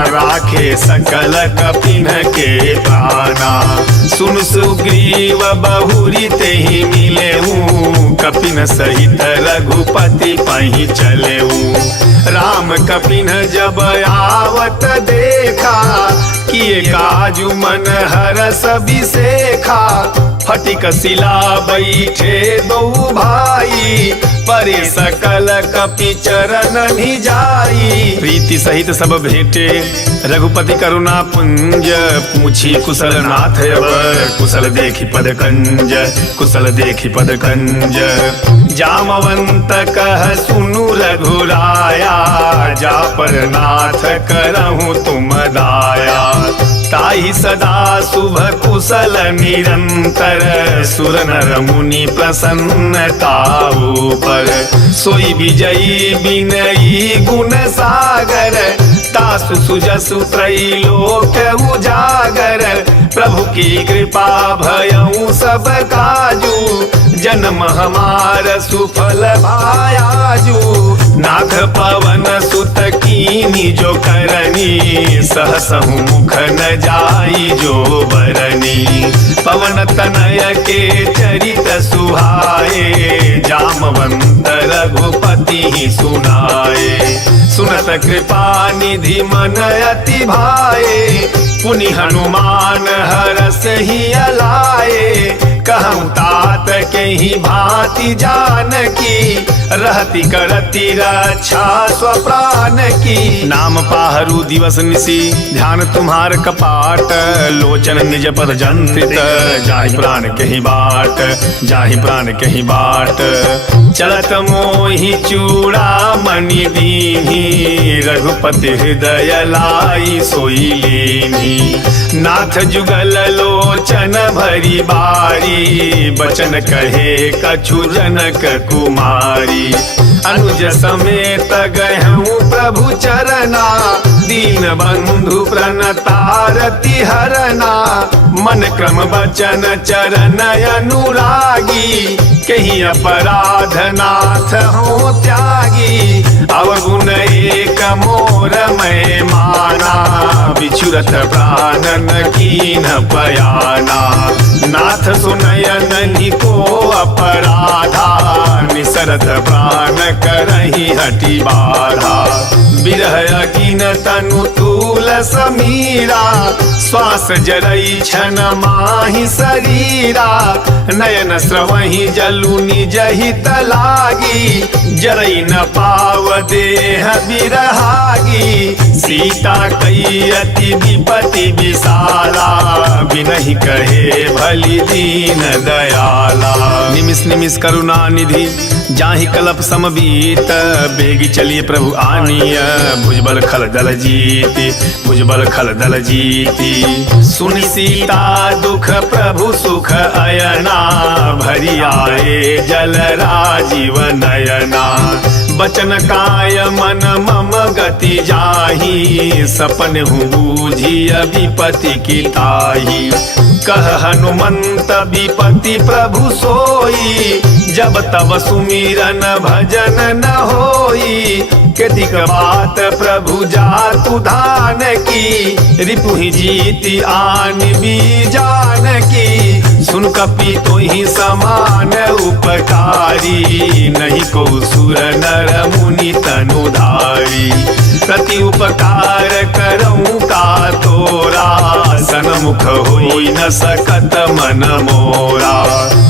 राखे सकल कपिन के प्राणा। सुन सुग्रीव बहुरी तेहि मिलेऊ, कपिन सहित रघुपति पहि चलेऊ। राम कपिन जब आवत देखा, किए काजु मन हरस बिसेखा। फटिक शिला बैठे दो भाई, परे सकल कपि चरण निजाई। प्रीति सहित सब भेंटे रघुपति करुणा पुंज, पूछी कुशल नाथ अब कुशल देखी पद कंज, कुशल देखी पद कंज। जामवंत कह सुनु रघुराया, जा पर नाथ करहूँ तुम दाया। ताहि सदा शुभ कुशल निरंतर, सुर नर मुनि प्रसन्नता ऊपर। सोई विजयी विनयी गुण सागर, तासु सुजसु त्रैलोक उजागर। प्रभु की कृपा भयऊ सब काजू, जन्म हमार सुफल भायाजू। नाथ पवन सुत कीनी जो करनी, सहसहु मुख न जाई जो बरनी। पवन तनय के चरित सुहाए, जामवंत रघुपति ही सुनाए। सुनत कृपा निधि मन अति भाए, पुनि हनुमान हरस ही अलाए। कहूँ तात के ही भांति जानकी, रहती करती रक्षा स्वप्राण की। नाम पाहरू दिवस निसी ध्यान तुम्हार कपाट, लोचन निज पद जंत्रित जाहि प्राण कही बाट, जाहि प्राण कही बाट। चलत मोहि चूड़ा मणि दीन्ही, रघुपति हृदय लाई सोई लेनी। नाथ जुगल लोचन भरी बारी, बचन कहे कछु जनक कुमारी। अनुज समेत गयहूँ प्रभु चरना, दीन बंधु प्रणतारति हरना। मन क्रम बचन चरण अनुरागी, कहीं अपराध नाथ हो त्यागी। अवगुण एक मोर मैं माना, बिछुरत प्राणन कीन पयाना। नाथ सुनयन निको अपराधा, निसरत प्राण करही हटि बाधा। बिरह अगिन तनु तूल समीरा, श्वास जरई छन माहि शरीरा। नयन स्रवहि जलु निज हित लागी, जरई न पाव देह बिरहागी। सीता कई अति विपति विशाला, बिनहि कहे भली दीन दयाला। निमिष निमिष करुणा निधि जाहि कलप समबीत, बेगी चलिए प्रभु आनिय भुजबल खल दल जीति, भुजबल खल दल जीति। सुनि सीता दुख प्रभु सुख अयना, भरी आए जल राजीव नयना। बचन काय मन मम गति जाहि, सपन हूँ बूझी विपति की ताही। कह हनुमंत विपति प्रभु सोई, जब तब सुमिरन भजन न होई। कतिक बात प्रभु जातु धान की, रिपुहि जीति आन बीजान की। सुन कपि तोहि समान उपकारी, नहीं को सुर नर मुनि तनुधारी। प्रति उपकार करऊँ का तोरा, सनमुख होई न सकत मन मोरा।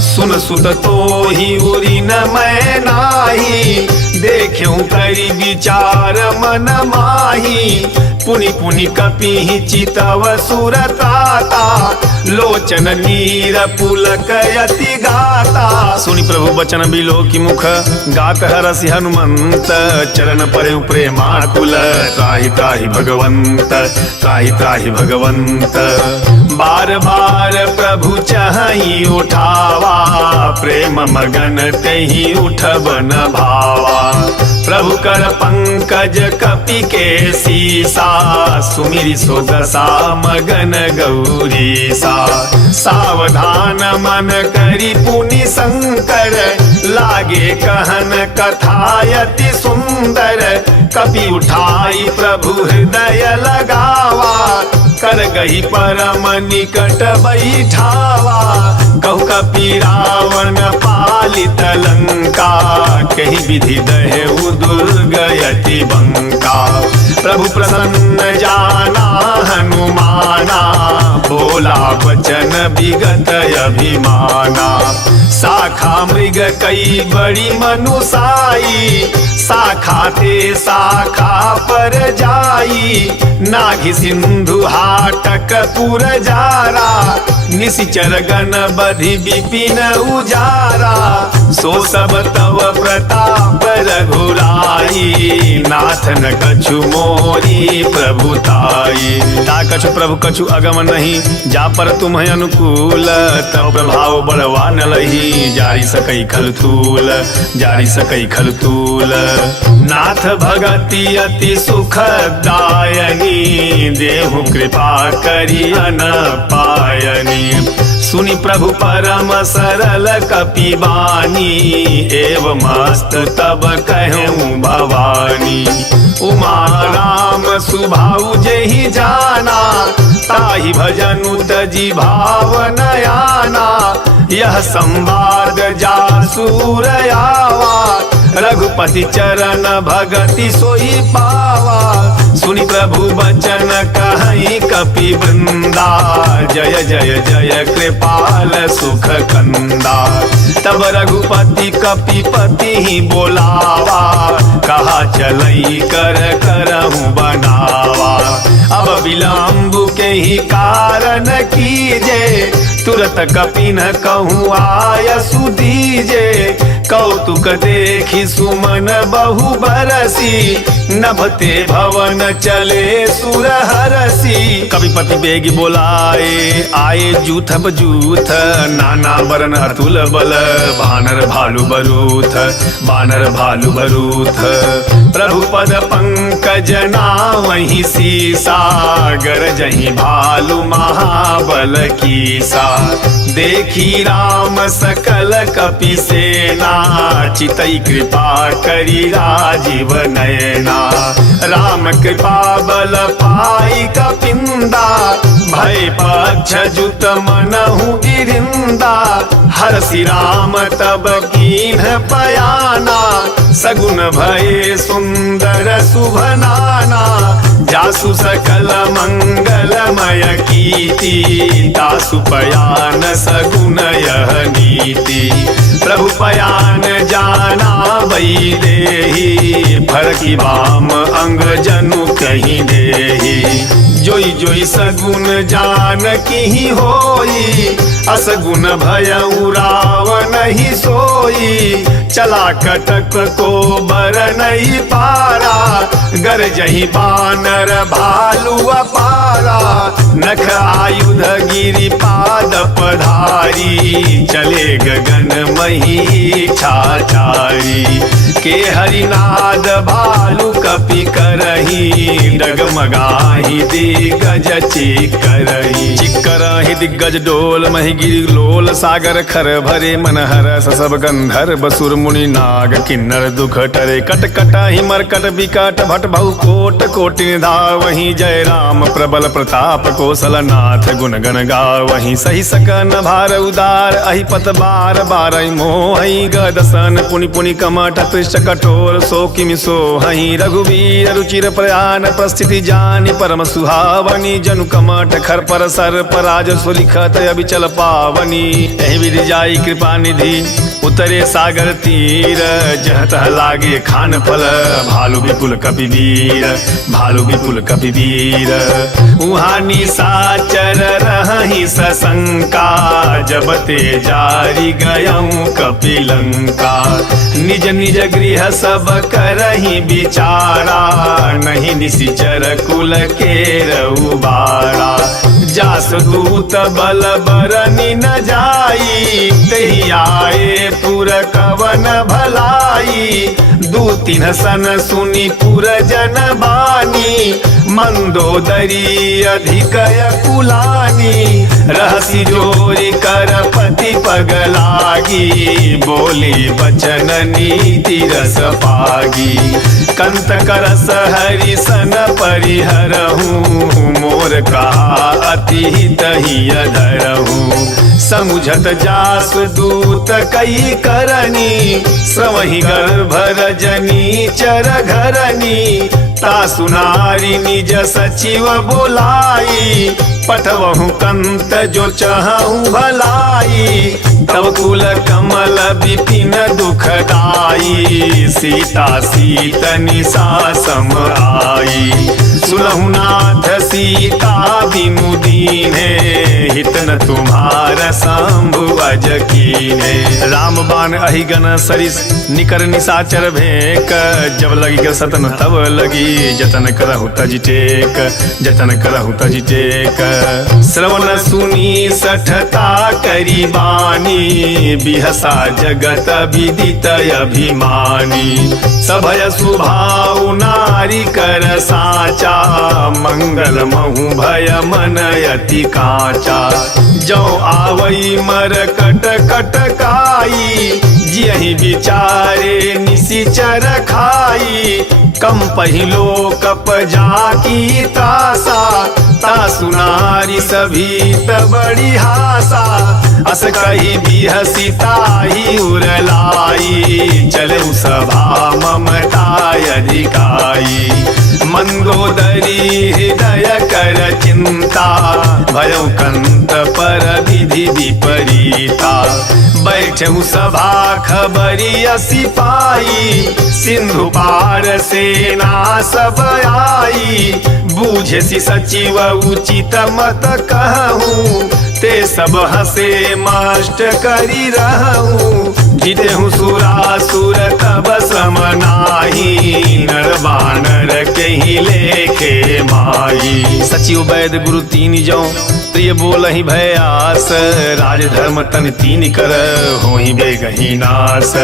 सुन सुत तो ही उरी न मैं नाही, देख्यूं करी विचार मन माही। पुनि पुनि कपि चितव सुरताता, लोचन नीर पुलकयति गाता। सुनि प्रभु बचन बिलो की मुख, गात हरसि हनुमंत। चरण परे प्रेमाकुल, त्राहि त्राहि भगवंत, त्राहि त्राहि भगवंत। बार बार प्रभु चाहि उठावा, प्रेम मगन तेहि उठब न भावा। प्रभु कर पंकज कपि के सीसा, सुमिरि सो दशा मगन गौरीसा। सावधान मन करि पुनि शंकर, लागे कहन कथायति सुंदर। कपि उठाई प्रभु हृदय लगावा, कर गई परम निकट बैठावा। कहु कपि रावण पालित लंका, कही विधि दहेउ दुर्गयति बंका। प्रभु प्रसन्न जाना हनुमाना, बोला वचन विगत अभिमाना। शाखा मृग कई बड़ी मनुसाई, शाखा ते शाखा पर जाई। नाघि सिंधु हाटक पुर जारा, निशिचर गण बधि विपिन उजारा। सो सब तव प्रताप रघुराई, नाथ न कछु मोरी प्रभुताई। ता कछु प्रभु कछु अगम नहीं, जा पर तुम्हें अनुकूल। तव प्रभाव बड़वा न लही, जारी सकई खलतूल, जारी सकई खलतूल। नाथ भगति अति सुखदायनी, देहु कृपा करी अन पायनी। सुनि प्रभु परम सरल कपि बानी, एवं मस्त तब कहूँ भवानी। उमा राम सुभाउ जेहि जाना, ताहि भजनु तजि भावन आना। यह संवाद जासूर आवा, रघुपति चरण भगति सोई पावा। सुनि प्रभु बचन कहि कपि वृंदा, जय जय जय कृपाल सुख कंदा। तब रघुपति कपिपति ही बोलावा, कहा चलई कर करहूँ बनावा। अब विलम्ब के ही कारण कीजे, तुरत कपि न कहूँ आय सुदीजे। कौतुक देखी सुमन बहु बरसी, नभते भवन चले सुर हरसी। कविपति बेगी बोलाए आए जूथब जूथ, नाना बरन अतुल बल बानर भालु बरूथ, बानर भालु बरूथ। प्रभु पद पंकज नावहि सीसा, गरजहि भालु महाबल कीसा। देखी राम सकल कपि सेना, चितई कृपा करी राजीव नयना। राम कृपा बल पाई कपिंदा, भय पक्ष जुत मनहु गिरिंदा। हरसि राम तब कीन्ह पयाना, सगुन भये सुंदर शुभ नाना। जासु सकल मंगलमय कीर्ति, तासु पयान सगुन यह नीति। प्रभु पयान जाना वही देही, फरकी बाम अंग जनु कहीं देही। जोई जोई सगुन जान की होई, असगुन भय उराव नहीं सोई। चला कटक को बर नहीं पारा, गरजहि बानर भालु अपारा। नख आयुध गिरि पाद पधारी, चले गगन मही छाछारी। के हरिनाद भालु कपि करही, डगमगाही दिग्गज चिक्करही। चिक्करही दिग्गज डोल मही गिरि लोल, सागर खर भरे मनहर सब गंधर्व सुर मुनि नाग किन्नर दुख टरे। कट कटाहि मरकट विकट भट बहु कोट कोटि निधावहि। जय राम प्रबल प्रताप कौशल नाथ गुण गण गावहि। सही सकन भार उदार अहिपत बार बारहि मोहि। गदसन पुनि पुनि कमठ पृष्ठ कठोर सो किमि सोहहि। रघुवीर रुचिर प्रयान प्रस्थिति जानि परम सुहावनी। जनु कमठ खर पर सर पराज सुलिखत अभिचल पावनी। एहि विधि जाई कृपा निधि उतरे सागर तीर। जह तह लागे खान फल भालु विपुल कपि वीर, भालु विपुल कपि वीर। उहाँ निशाचर रहहि सशंका, जब ते जारी गयऊँ कपि लंका। निज निज गृह सब करहि विचारा, नहीं निशिचर कुल केरऊ बारा। जास दूत बल बरनि न जाई, तहि आए पुर कवन भलाई। दू तीन सन सुनि पुर जन बानी, मंदोदरी अधिक कुलानी। रहसि जोरी कर पति पग लागी, बोली बचन नीति रस पागी। कंत करस हरि सन परिहरहूँ, मोर कहा अति तहि अधरहूँ। समुझत जास दूत कई करनी, श्रवहि गर्भ रजनी चर घरनी। तासु नारी निज सचिव बोलाई, पठवहु कंत जो चहु भलाई। तब कुल कमल विपिन दुखदाई, सीता सीत निशा सम आई। सुनहु नाथ सीता बिनु दीन्हे, हित न तुम्हार शंभु अज कीन्हे। राम बाण अहिगन सरिस निकर निशाचर भेक, जब लगी के सतन तब लगी, जतन करहु तजि टेक, जतन करहु तजि टेक। श्रवण सुनी सठता करी बानी, बिहसा जगत विदित अभिमानी। सभय सुभाउ नारी कर साचा, मंगल महु भय मन अति काचा। जो आवई मर कट कट काई, जियहि विचारे निशिचर खाई। कम पहिलो कप जाकी तासा, तासु नारी सभी त बड़ी हासा अस कही भी हसीता ही उरलाई चले सभा ममताय अधिकाई मंदोदरी हृदय कर चिंता भयउ कंत पर विधि विपरीता बैठऊ सभा खबरी सिपाही सिंधु पार सेना सब आई बूझे सी सचिव उचित मत कहूँ ते सब हसे माष्ट करी रहूँ जिते हूँ सुरासुर तब समनाही नर बानर के ही लेखे माई सचिव वैद गुरु तीन जौ प्रिय बोल ही भयास राज धर्म तन तीन कर होई बेगही नास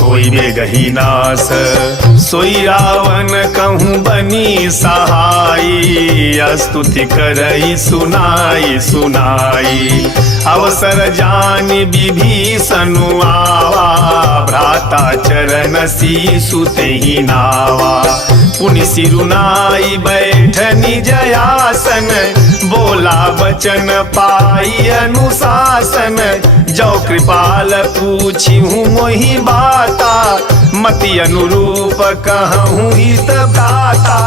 होई बेगही नास सोई रावण कहूँ बनी सहाई स्तुति करई सुनाई सुनाई अवसर जान विभीषणु आवा भ्राता चरण सी सुते ही नावा पुनि सिरुनाई बैठ निज आसन बोला वचन पाई अनुशासन जो कृपाल पूछी हूँ मोहि बाता मति अनुरूप कहूँ हित भ्राता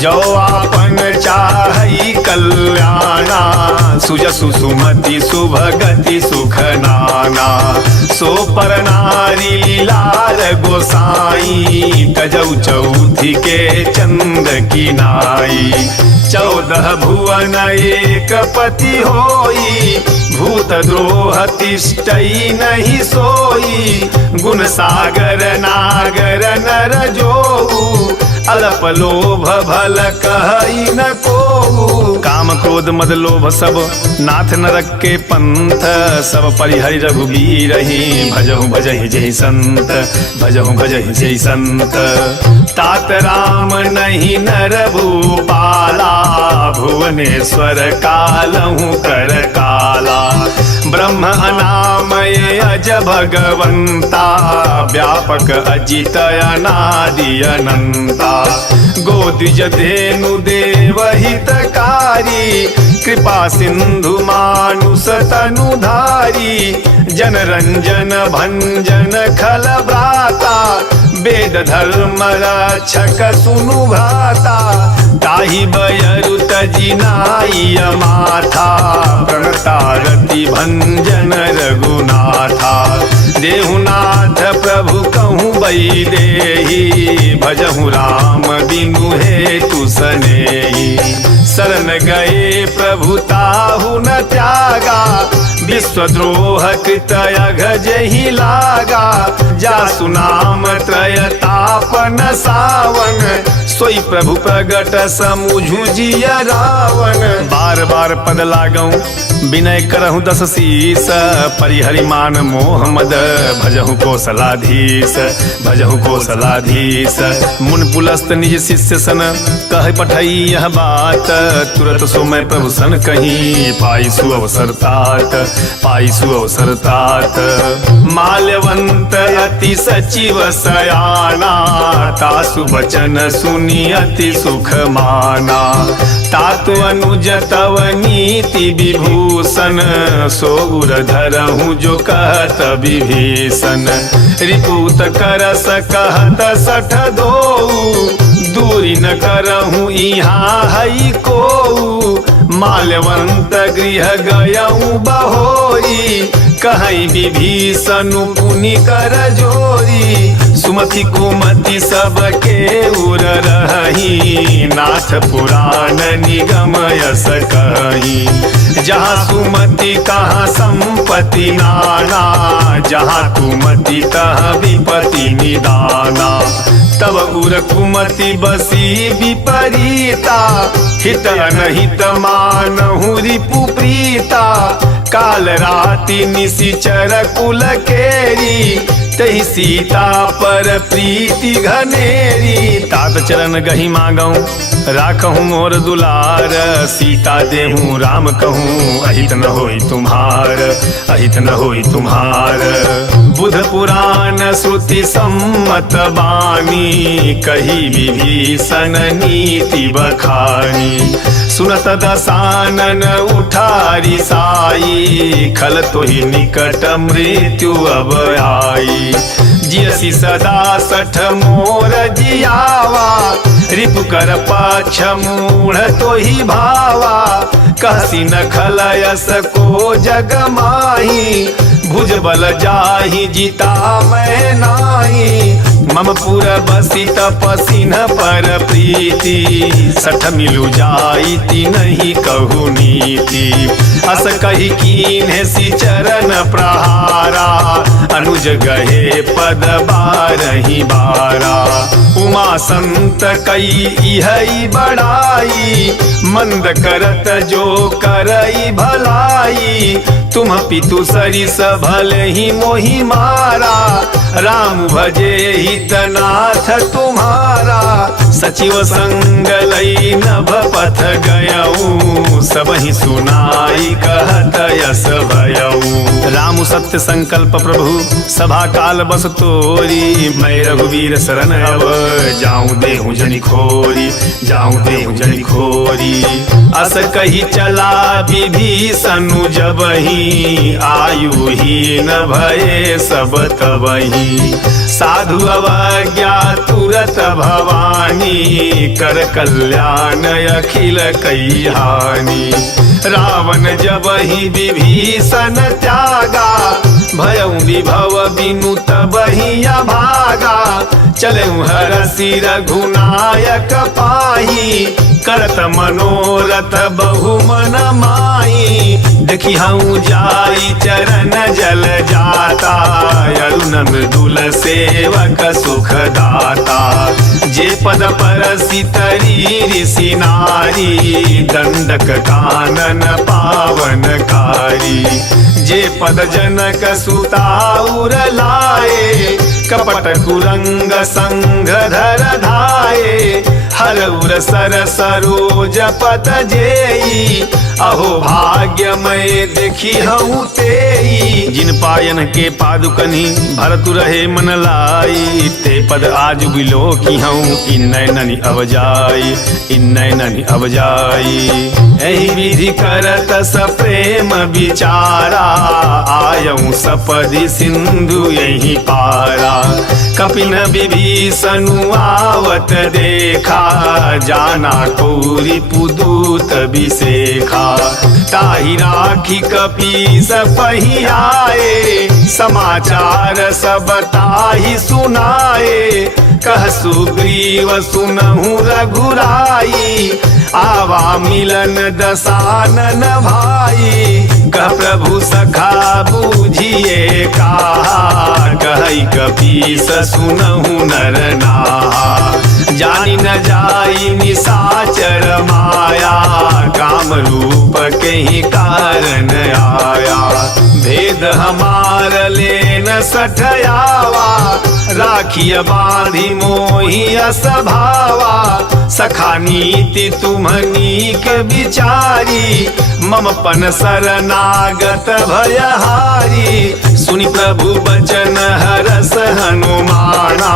जो आपन चाहई कल्याणा सुजसु सुमति सुभगति सुख नाना सो पर नारी लीलार गोसाई तजौ चौथी के चंद की नाई 14 भुवन एक पति होई भूत द्रोह तिष्ठई नहीं सोई गुण सागर नागर नर जोऊ अल्प लोभ भल कहई न को काम क्रोध मद लोभ सब नाथ नरक के पंथ सब परिहरि रघुबीर ही भजहु भजहि जय संत भजहु भजहि जय संत तात राम नहीं नर भूपाला भुवनेश्वर कालहु कर काला ब्रह्म अनामय अज भगवंता व्यापक अजित अनादि अनंता गोदिज धेनु देव हितकारी कृपा सिंधु मानुष तनुधारी जन रंजन भंजन खल भ्राता वेद धर्म रक्षक सुनु भ्राता ताहि बयरु तजिनाई माथा प्रणतारति भंजन रघुनाथा देहुनाथ प्रभु कहूँ बई देहि भजहु राम बिनु हेतु सनेहि शरण गए प्रभु ताहु न त्यागा विश्वद्रोह कृत अघज ही लागा जासु नाम त्रय तापन सावन सोई प्रभु प्रगट समुझु जिय रावण बार बार पद लागऊ विनय करहु 10 शीस परिहरि मान मोह मद भजहु कौशलाधीश भजहु कौशलाधीश मुन पुलस्त निज शिष्य सन कह पठई यह बात तुरत सो मैं प्रभु सन कहीं पाई सु अवसर तात पाई सु अवसर तात माल्यवंत अति सचिव सयाना तासु वचन सुनी अति सुख माना तातु अनुज तव नीति विभूषण सो उर धरहु जो कहत विभीषण रिपुत करस कहत सठ दो दूरी न करहु यहाँ हई को माल्यवंत गृह गयऊ बहोरी कहीं विभीषणु पुनि कर जोरी सुमति कुमति सबके उर रही नाथ पुराण निगम यस कही जहाँ सुमति तहाँ संपत्ति नाना जहाँ कुमति तहाँ विपत्ति निदाना तब उर कुमति बसी विपरीता हित अनहित मानहु रिपु प्रीता काल राति निशिचर कुल केरी तही सीता पर प्रीति घनेरी। तात चरण गही मांगऊ राखहूँ मोर दुलार, सीता देहूँ राम कहूँ अहित न होई तुम्हार, अहित न होई तुम्हार। बुध पुराण श्रुति सम्मत बानी, कही विभीषण नीति बखानी। सुनत दसानन उठारी साई, खल तोहि निकट मृत्यु अब आई। जियसी सदा सठ मोर जियावा, रिपु कर पाछ मूढ़ तोहि भावा। कहसी न खलयस को जग माही, भुज बल जाहि जिता मैं नाही। मम पुर बसी तपसी न पर प्रीति, सठ मिलु जाइति नहीं कहु नीति। अस कही कीन्हे सी चरण प्रहारा, अनुज गहे पद बारही बारा। उमा संत कई इहई बड़ाई, मंद करत जो करई भलाई। तुम पितु सरिस भले ही मोहि मारा, राम भजे हितनाथ तुम्हारा। सचिव संग लई नभ पथ गयऊ, सबहि सुनाई कहत यस भयऊ। राम सत्य संकल्प प्रभु सभा काल बस तोरी, मैं रघुवीर शरण अब जाऊं देहूं जनि खोरी, जाऊं देहूं जनि खोरी। अस कही चला विभीषण जबहि, आयु हीन भये सब तबहि। साधु अवज्ञा तुरत भवानी, कर कल्याण अखिल कई हानि। रावण जबहि विभीषण त्यागा, भयउ विभव बिनु तबहि अभागा। चलऊ हरषि रघुनायक पाही, करत मनोरथ बहु मन माही। देखी हूँ जाई चरण जल जाता, अरुण मृदुल सेवक सुख दाता। जे पद परसि तरी ऋषि नारी, दंडक कानन पावनकारी। जे पद जनक सुता उर लाए, कपट कुरंग संग धर धाये। हर उर सर सरोज पद जेई, अहो भाग्य मैं देखी हूँ तेई। जिन पायन के पादुकनी भरतु रहे मन लाई, ते पद आज बिलो की हूँ इन नैननि अब जाई, इन नैननि अब जाई। एहि विधि करत स प्रेम विचारा, आयऊ सपदि सिंधु यही पारा। कपिन विभीषण आवत देखा, जाना कौरी पुदूत विशेखा। ताहि राखी कपीस पहि आए, समाचार सब ताहि सुनाए। कह सुग्रीव सुनहु रघुराई, आवा मिलन दसानन भाई। कह प्रभु सखा बूझिए कहा, कहि कपीस सुनहु नर नाहा। जानि न जाई निशाचर माया, काम रूप के ही कारण आया। भेद हमार लेन सठयावा, राखिय बांधि मोहि असभावा। सखा नीति तुम्हनीक विचारी, मम पन शरणागत भयहारी। सुनि प्रभु बचन हरस हनुमाना,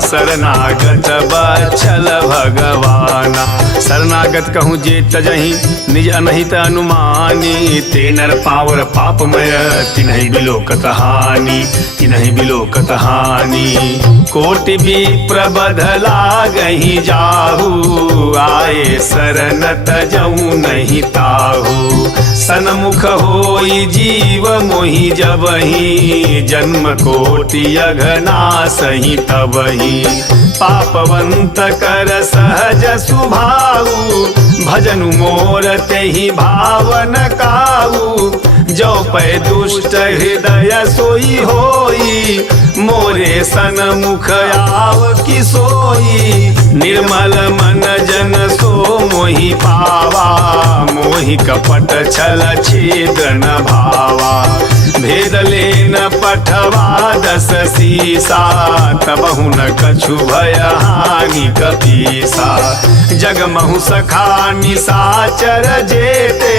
शरणागत बच्छल भगवाना। शरणागत कहूँ जे तजहि निज अनहित अनुमानी, ते नर पावर पापमय तिन्हि बिलोकत हानि, तिन्हि बिलोकत हानि। कोटि विप्र बधला गहि जाहू, आए शरण तजऊ नहीं ताहू। सनमुख होई जीव मोहि जबहि, जन्म कोटि अघनासहि तबहि। पापवंत कर सहज सुभाऊ, भजनु मोर तेहि भावन काऊ। जो पै दुष्ट हृदय सोई होई, मोरे सनमुख आव कि सोई। निर्मल मन जन सो मोहि पावा, मोहि कपट छल छेदन भावा। भेद लेन पठवा 10 सीसा तबहु न कछु भय हानि कपीसा जगमहु सखा निसाचर जेते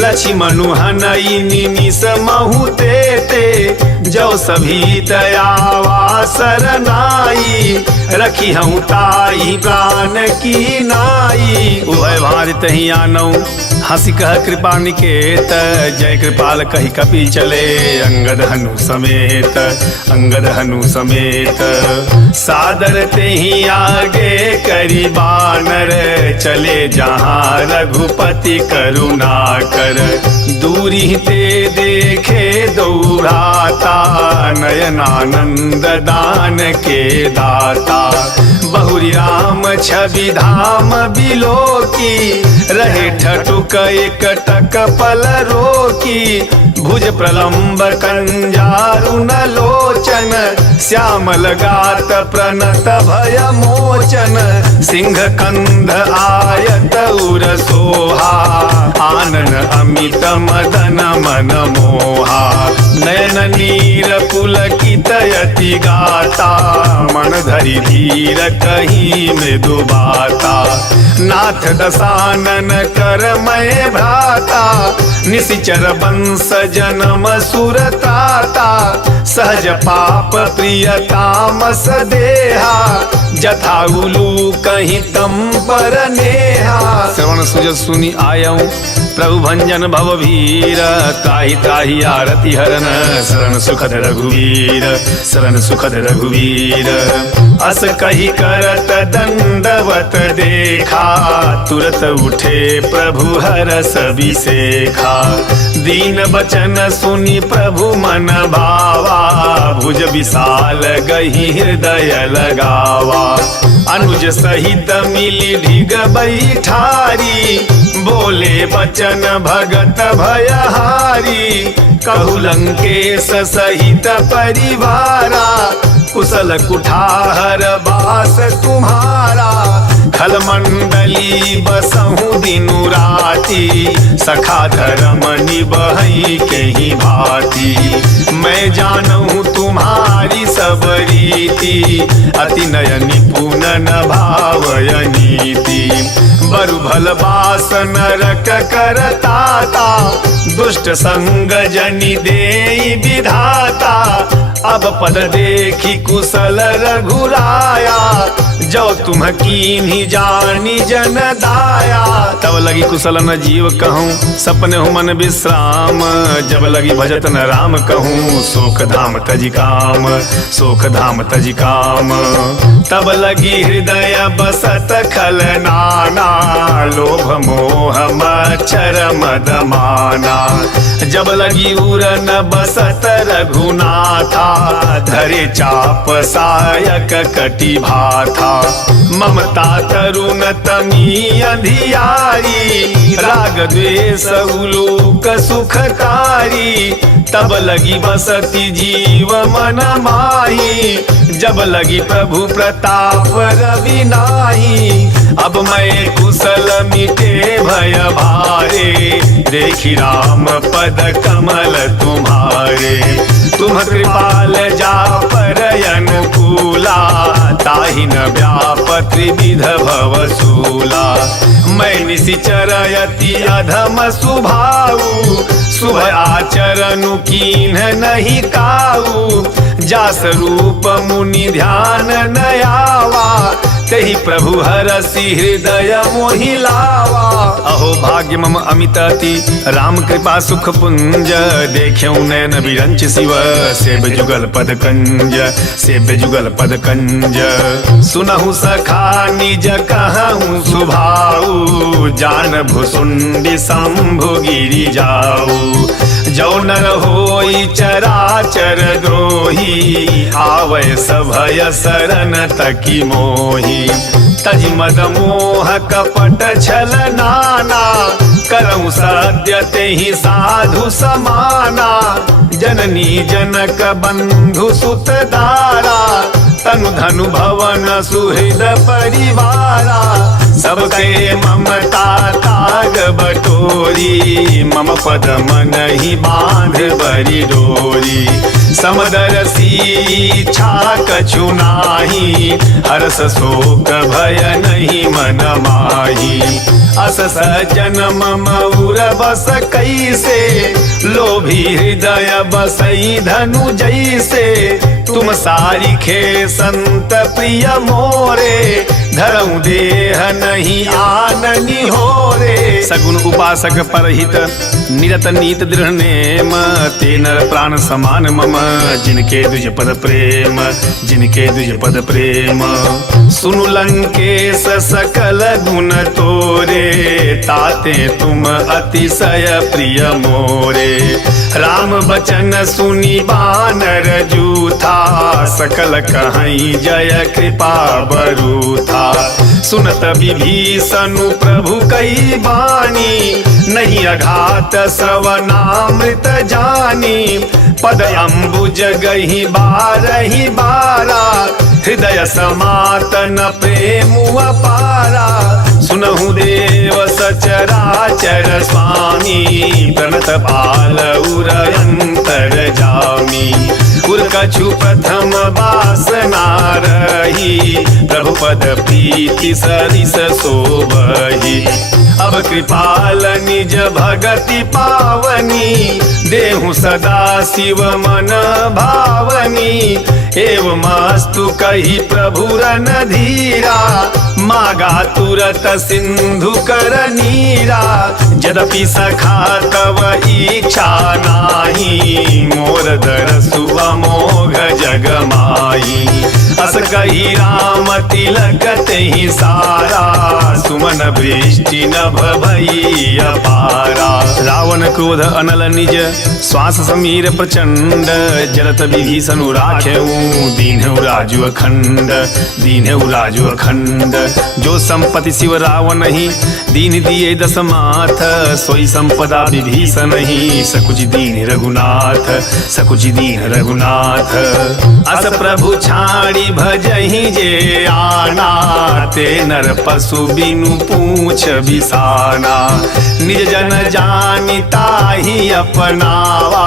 लक्ष्मणु हनई निमिष महु तेते जो सभी दयावा सरनाई रखी हूँ ताई प्राण की नाई उभय भारित ही आनऊ हंसी कह कृपा निकेत जय कृपाल कही कपि चले अंगद हनु समेत सादर ते ही आगे करी बानर चले जहाँ रघुपति करुणा कर दूरी ते देखे दौड़ाता नयनानंद दान के दाता बहुरी राम छवि धाम बिलो की रहे ठटुक एक टक पल रोकी भुज प्रलंब कंजारुन लोचन श्यामल गात प्रणत भय मोचन सिंह कंध आयत उर सोहा आनन अमित मदन मन मोहा नयन नीर पुलकित यति गाता मन धरि धीर कहीं मृदु बाता नाथ दसानन कर मैं भ्राता निशिचर वंश जन्म सुरताता सहज पाप प्रियतामस देहा जथा उलू कहीं तम पर नेहा श्रवण सुजत सुनी आयऊं प्रभु भंजन भवभीर त्राहि त्राहि आरति हरन शरण सुखद रघुवीर अस कही करत दंडवत देखा तुरत उठे प्रभु हरस विसेखा दीन बचन सुनी प्रभु मन भावा भुज विशाल गही हृदय लगावा अनुज सहित मिली ढिग बैठारी बोले बचन भगत भयहारी कहु लंकेश सहित परिवारा कुशल कुठार बास तुम्हारा खल मंडली बसहु दिनु राती सखा धर्म निबहई के ही भांति मैं जानूं तुम्हारी सब रीति अति नय निपुण न भावय नीति बरु भल बास नरक करताता दुष्ट संग जनि देई विधाता अब पद देखी कुशल रघुराया जो तुम कीन्ही जानी जन दाया तब लगी कुशल न जीव कहूँ सपने हो मन विश्राम जब लगी भजत न राम कहूँ शोक धाम तजी काम तब लगी हृदय बसत खल नाना लोभ मोह मच्छर मद माना जब लगी उर न बसत रघुनाथा धरे चाप सायक कटि भाथा ममता तरुण तमी अंधियारी राग द्वेष उलोक सुखकारी तब लगी बसती जीव मन माही जब लगी प्रभु प्रताप रवि नाही अब मैं कुशल मिटे भय भारे देखी राम पद कमल तुम्हारे तुम कृपाल जा पर अनुकूला ताहि न व्याप त्रिविध भवसूला मैं निशिचर यति अधम सुभाऊ शुभ आचरणु कीन्ह नहीं काऊ जास रूप मुनि ध्यान नयावा तहि प्रभु हरसि हृदय मोहि लावा अहो भाग्य मम अमित अति राम कृपा सुख पुंज देख्यौ नयन विरंच शिव सेब जुगल पद कंज सुनहु सखा निज कहूँ सुभाऊ जान भुसुंडी शंभु गिरि जाऊ जो नर होई चराचर द्रोही आवय सभय शरण तकी मोही तज मद मोह कपट छल नाना करऊँ सद्य तेहि साधु समाना जननी जनक बंधु सुत दारा तनु धनु भवन सुहृद परिवारा सबके ममता ताग बटोरी, मम पद मन ही बांध बरी डोरी। समदरसी इच्छा कछु नाही, हर्ष शोक भय नहीं मन माही। अस सज्जन मम उर बस कैसे, लोभी हृदय बसई धनु जैसे। तुम सारिखे संत प्रिय मोरे, धरऊ देह नहीं आननी हो रे। सगुन उपासक परहित निरत नीत दृढ़ नेम, ते नर प्राण समान मम जिनके द्विज पद प्रेम, जिनके द्विज पद प्रेम। सुनु लंकेश सकल गुण तोरे, ताते तुम अतिशय प्रिय मोरे। राम बचन सुनी बानर जूथा, सकल कहीं जय कृपा बरूथा। सुनत विभीषणु प्रभु कई बानी, नहीं अघात सवनामृत जानी। पद अम्बुज गही बारही बारा, हृदय समातन प्रेम अपारा। सुनहु देव सचराचर स्वामी, प्रणत बाल उर अंतर जामी। उर कछु प्रथम वासना रही, प्रभु पद प्रीति सरिस शोभहि। अब कृपाल निज भगति पावनी, देहु सदा शिव मन भावनी। एवमस्तु कही प्रभु रन धीरा, मागा तुरत सिंधु कर नीरा। यद्यपि सखा तव इच्छा नाही, मोर दरसु अमोघ जग माही। अस कही राम तिलक तेहि सारा, सुमन वृष्टि नभ भई अपारा। रावण क्रोध अनल निज, श्वास समीर प्रचंड। जलत विभीषणु राखेऊ, दीन्हु राजु अखंड, दीन्हु राजु अखंड। जो संपत्ति शिव रावण ही, दीन दिए दस माथ। सोई संपदा विभीषण ही, सकुच दीन रघुनाथ, सकुच दीन रघुनाथ। अस प्रभु छाड़ी भजहि जे आना, ते नर पशु बिनु पूछ बिसाना। निज जन जानि ताहि अपनावा,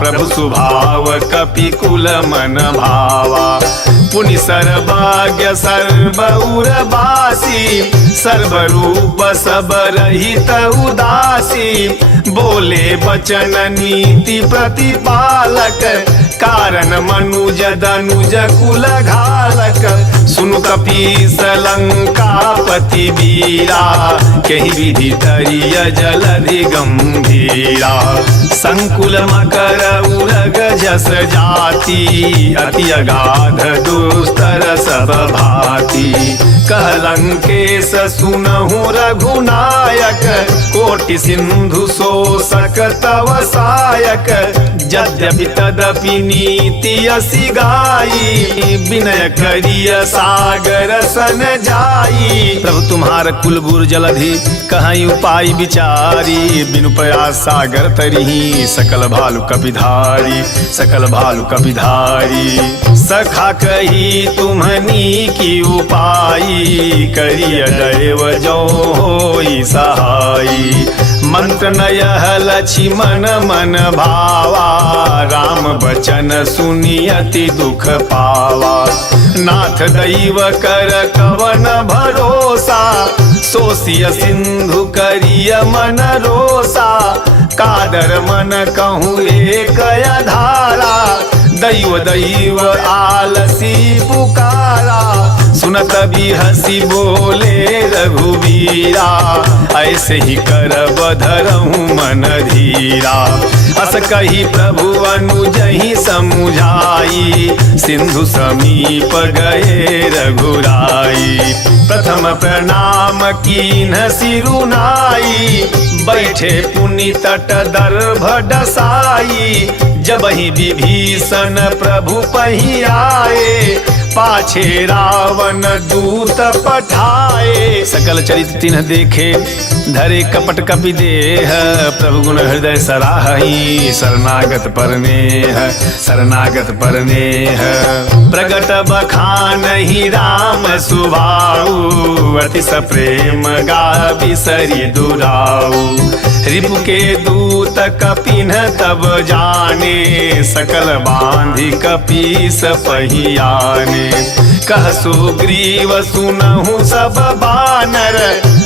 प्रभु स्वभाव कपि कुल मन भावा। पुनि सर्वज्ञ सर्वउर बासी, सर्वरूप सब रहित उदासी। बोले बचन नीति प्रतिपालक, कारण मनुज दनुज कुल घालक। सुनु कपीस लंकापति वीरा, कहि विधि तरिय जलधि गंभीरा। संकुल मकर उरग जस जाति, अति अगाध दुस्तर सब भाति। कह लंकेश सुनहु रघुनायक, कोटि सिंधु शोषक तव सायक। यद्यपि तदपि नीति असि गाई, विनय करिय सागर सन जाई। प्रभु तुम्हार कुल गुर जलधि, कहीं उपाय विचारी। बिनु प्रयास सागर तरिही, सकल भालु कपिधारी, सकल भालु कपिधारी। सखा कही तुम्हनी की उपाई, करिय दैव जो होई सहाई। मंत्र नयह लक्ष्मण मन भावा, राम बचन सुनि अति दुख पावा। नाथ दैव कर कवन भरोसा, सोसिय सिंधु करिय मन रोसा। कादर मन कहूँ एक धारा, दैव दैव आलसी पुकारा। सुनत भी हंसी बोले रघुवीरा, ऐसे ही करब धरहूँ मन धीरा। अस कही प्रभु अनुजहि समुझाई, सिंधु समीप गए रघुराई। प्रथम प्रणाम कीन्ह सिरुनाई, बैठे पुनि तट दर्भ डसाई। जब ही विभीषण प्रभु पही आए, पाछे रावण दूत पठाए। सकल चरित तिन्ह देखे धरे कपट कपि देह, प्रभु गुण हृदय सराहई शरणागत परनेह, शरणागत परनेह। प्रगट बखानहि राम सुभाऊ, अतिश प्रेम गावि सरि दुराऊ। रिपु के दूत कपिन तब जाने, सकल बांधि कपीस पहियाने। कह सुग्रीव सुनहु सब बानर,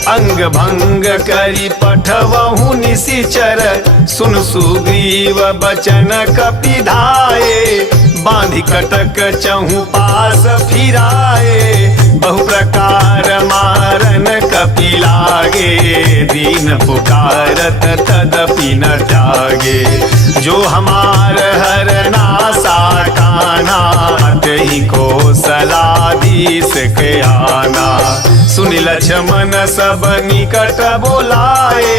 अंग भंग करी पठवहु निशिचर। सुन सुग्रीव बचन कपि धाये, बांधि कटक चहु पास फिराए। बहु प्रकार मारन कपि लागे, दीन पुकारत तदपि न त्यागे। जो हमार हर नासा काना, तेहि को सलाधीस के आना। सुनि लक्ष्मण सब निकट बोलाए,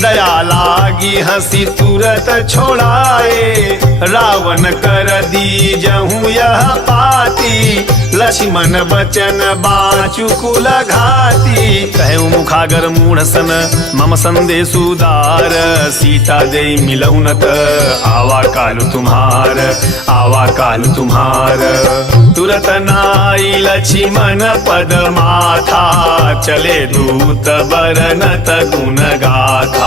दया लागी हंसी तुरत छोड़ाए। रावण कर दीजहु यह पाती, लक्ष्मण बचन बाँचु कुल घाती। कहे मुखागर मूढ़ सन मम संदेश उदार, सीता दे मिलऊ न त आवा कालु तुम्हार, आवा कालु तुम्हार। तुरत नाई लक्ष्मण पद माथा, चले दूत बरनत गुण गाथा।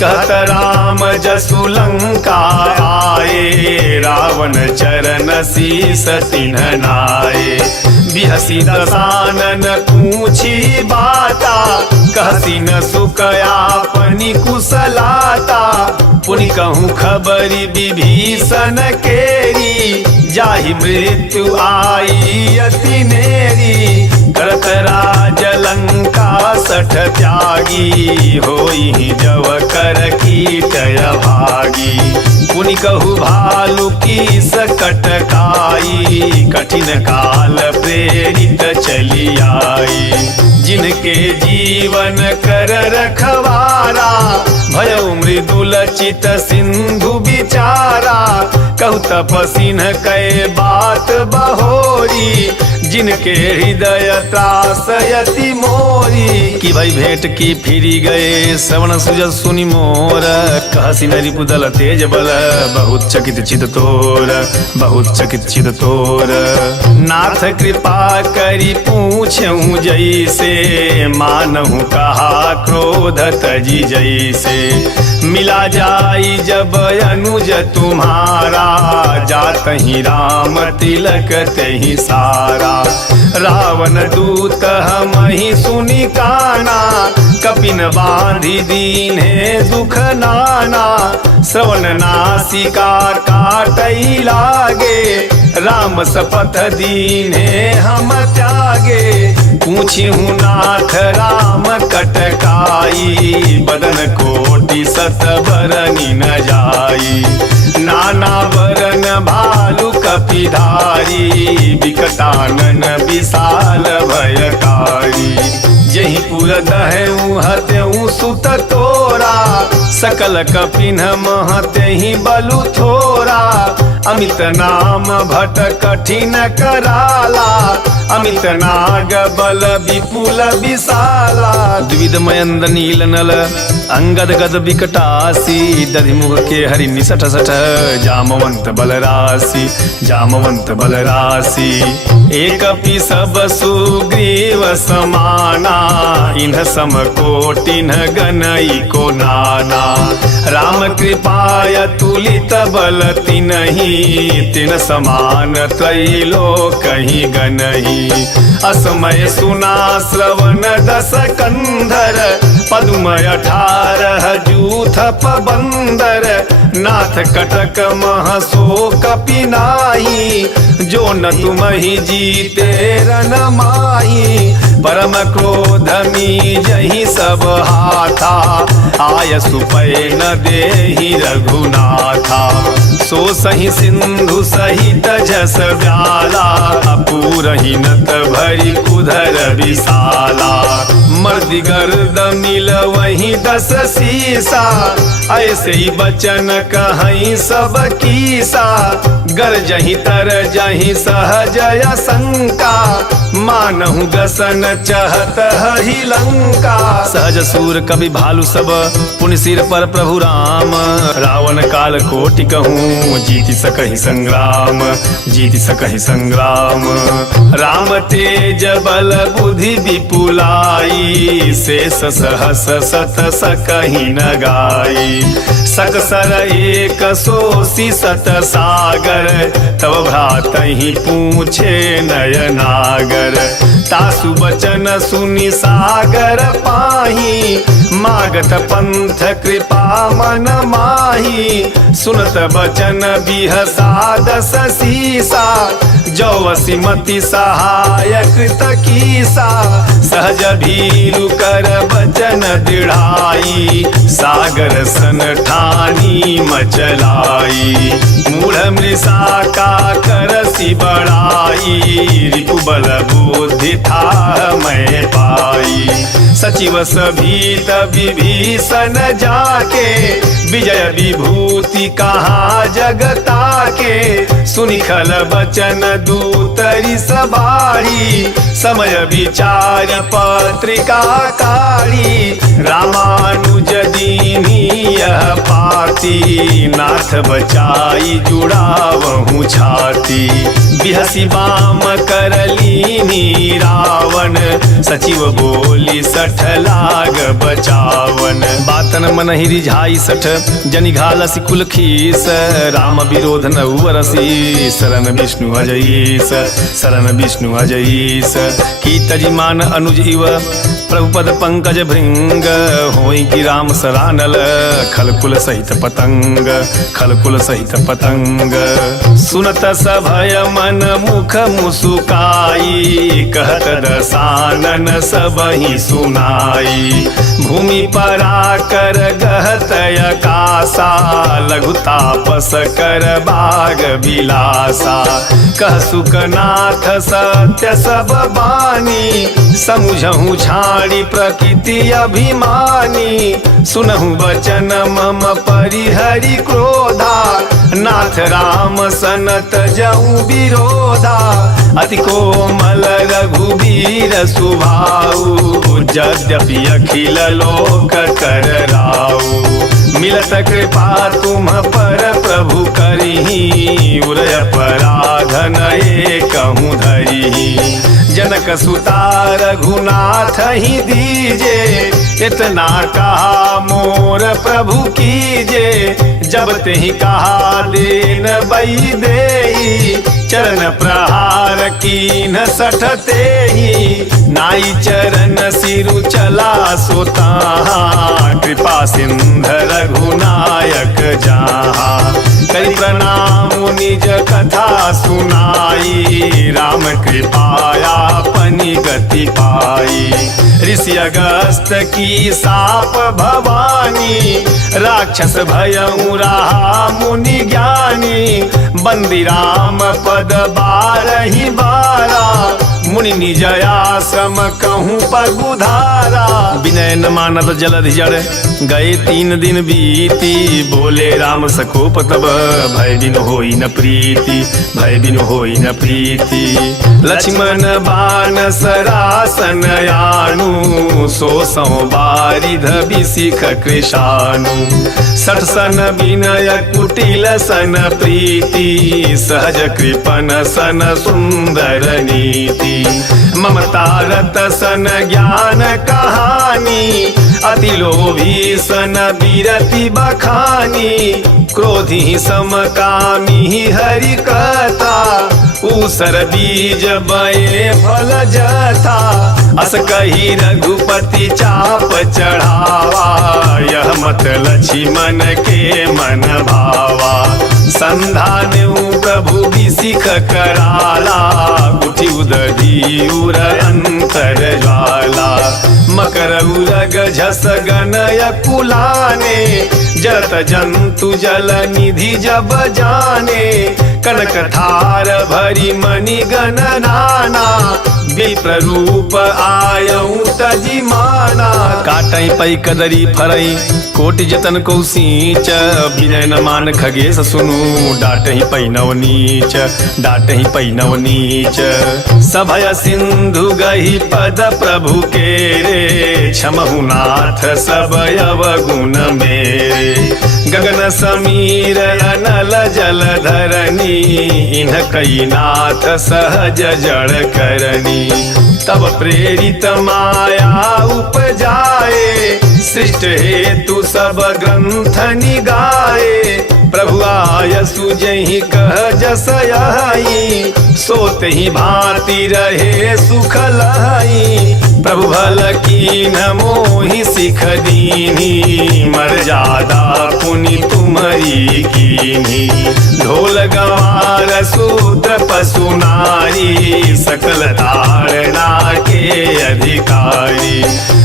कहत राम जसु लंका आए, रावण चरण शीस तिन्ह नाये। बिहसी दसानन पूछी बाता, कहसी न सुकयापनि कुशलाता। पुनि कहूँ खबरी विभीषण केरी, जाहि मृत्यु आई अति नेरी। करत राज लंका सठ त्यागी, होई जव कर कीट भागी। पुनि कहु भालु की सकट खाई, कठिन काल प्रेरित चली आई। जिनके जीवन कर रखवारा, भयउ मृदुल चित सिंधु बिचारा। कहु तपसिन कै बात बहोरी, जिनके हृदय त्रास यति मोरी। कि भाई भेंट की फिरी गए श्रवण सुजस सुनि मोर, कहसी न रिपुदल तेज बल, बहुत चकित चित तोर, बहुत चकित चित तोर। नाथ कृपा करी पूछऊँ जैसे, मानहु कहा क्रोध तजी जैसे। मिला जाई जब अनुज तुम्हारा, जात ही राम तिलक तेहि सारा। रावण दूत हम ही सुनि काना, कपिन बांधि दीन्हे दुख नाना। श्रवण नासिका काटई लागे, राम सपथ दीन्हे हम त्यागे। पूछिहु नाथ राम कटकाई, बदन कोटि सत बरनि न जाई। नाना बरन भालु कपिधारी, विकटानन विशाल भयकारी। जहि पुर दहउ हत्यउ सुत तोरा, सकल कपिन महत्यहि बलु थोरा। अमित नाम भट कठिन कराला, अमित नाग बल विपुल विशाला। द्विविध मयंद नील नल अंगद गद विकटासी, दधिमुख के हरि निसठ सठ, जामवंत बलरासी, जामवंत बलरासी। एक पि सब सुग्रीव समाना, इन्ह सम कोटिन गनई को नाना। राम कृपाय तुलित बल तिनहि, तिन समान त्रैलोकहि गनहि। असमय सुना श्रवण दस कंधर, पद्म 18 जूथ पबंदर। नाथ कटक मह शोक पिनाही, जो न तुमहि जीते रन माही। परम क्रोध मी जहि सब हाथा, आय सुपै न देहि रघुनाथा। सो सही सिंधु सहित जस व्याला पूरही नत भरी उधर विशाला मर्दी गर्द मिल वही 10 सीसा ऐसे ही बचन कहीं सब कीसा गरजही तर जही सहज शंका मानहु गसन चहत ही लंका सहज सूर कवि भालू सब पुण्य सिर पर प्रभु राम रावण काल कोटि कहूँ जीति सकहि संग्राम जीति सकहि संग्राम राम तेज बल बुद्धि विपुलाई शेष सहस सत सकहि न गाई सकसर एक सोसी सत सागर तब भ्रातहि पूछे नयनागर तासु बचन सुनि सागर पाही मागत पंथ कृपा मन माही सुनत बचन बिहसा 10 सीसा जौवसी मति सहायक तकीसा सहज भीरु कर बचन दृढ़ाई सागर सन ठानी मचलाई मूढ़ मृषा का करसी बढ़ाई रिपु बल बुद्धि था मैं पाई सचिव सभीत विभीषण जाके विजय विभूति कहाँ जगता के सुनि खल बचन दूतरी सबारी समय विचार पत्रिका कारी रामानुज दीनी यह पाती नाथ बचाई जुड़ावहु छाती बिहसी बाम करलीनी रावण सचिव बोली 60 लाग बचावन बातन मन ही रिझाई 60 जनि घालसी कुल खीस राम विरोध न उवरसी शरण विष्णु अजईस शरण विष्णु अजईस की तजिमान अनुज इव प्रभुपद पंकज भृंग होई कि राम सरानल खलकुल सहित पतंग खलकुल सहित पतंग सुनत सभय मन मुख मुसुकाई कहत दसानन सबहि सुनाई भूमि परा कर गहत अकासा लघु तापस कर बाग विलासा कह सुकनाथ सत्य सब बानी समुझहु छाड़ी प्रकृति अभिमानी सुनहु वचन मम परिहरि क्रोधा नाथ राम सनत जऊ विरोधा अति कोमल रघुवीर सुभाऊ यद्यपि अखिल लोक कर राऊ मिलत कृपा तुम पर प्रभु करही उरय पराधन कहूँ धरी जनक सुता रघुनाथ ही दीजे इतना कहा मोर प्रभु कीजे जब ते ही कहा देन बई देई चरण प्रहार कीन 60 ही नाई चरण सिरु चला सोता कृपा सिंध रघुनायक जहाँ करी प्रणाम निज कथा सुनाई राम कृपाया पनी गति पाई ऋषि अगस्त की साप भवानी राक्षस भयउ रहा मुनि ज्ञानी बंदी राम पद 12 मुनि निजयाश्रम कहूँ पगुधारा विनय न मानत जलधि जड़ गए 3 दिन बीती बोले राम सकोप तब भय बिनु होई न प्रीति भय बिनु होई न प्रीति लक्ष्मण बाण सरासन यानु सो बारिध बिसिख कृशानु 60 सन विनय कुटिल सन प्रीति सहज कृपन सन सुंदर नीति ममता रत सन ज्ञान कहानी अति लोभी सन विरति बखानी क्रोधी समकामी हरि कथा ऊसर बीज बये फल जथा अस कही रघुपति चाप चढ़ावा यह मत लक्ष्मण के मन भावा संधान प्रभु बिसिख कराला उठी उदधी उर अंतर ज्वाला मकर उरग झस गनय कुलाने जत जंतु जल निधि जब जाने कनक थार भरी मणि गण नाना विप्र रूप आयऊ तजी माना काटई पई कदरी फरई कोटि जतन को सींच विनय न मान खगेश सुनु डाटहि पई नव नीच डाटहि पई नव नीच सभय सिंधु गही पद प्रभु के रे क्षमहु नाथ सब अवगुण मेरे गगन समीर अनल जल धरनी इन्ह कई नाथ सहज जड़ करनी तब प्रेरित माया उपजाए सृष्ट हेतु सब ग्रंथ निगाए प्रभु आय सुजहि कह जस यही सोत ही भांति रहे सुख लही प्रभु भल कीन मोहि सिख दीनी मर्यादा पुनि तुम्हारी कीनी ढोल गवार सूत्र पशु नारी सकल धारणा के अधिकारी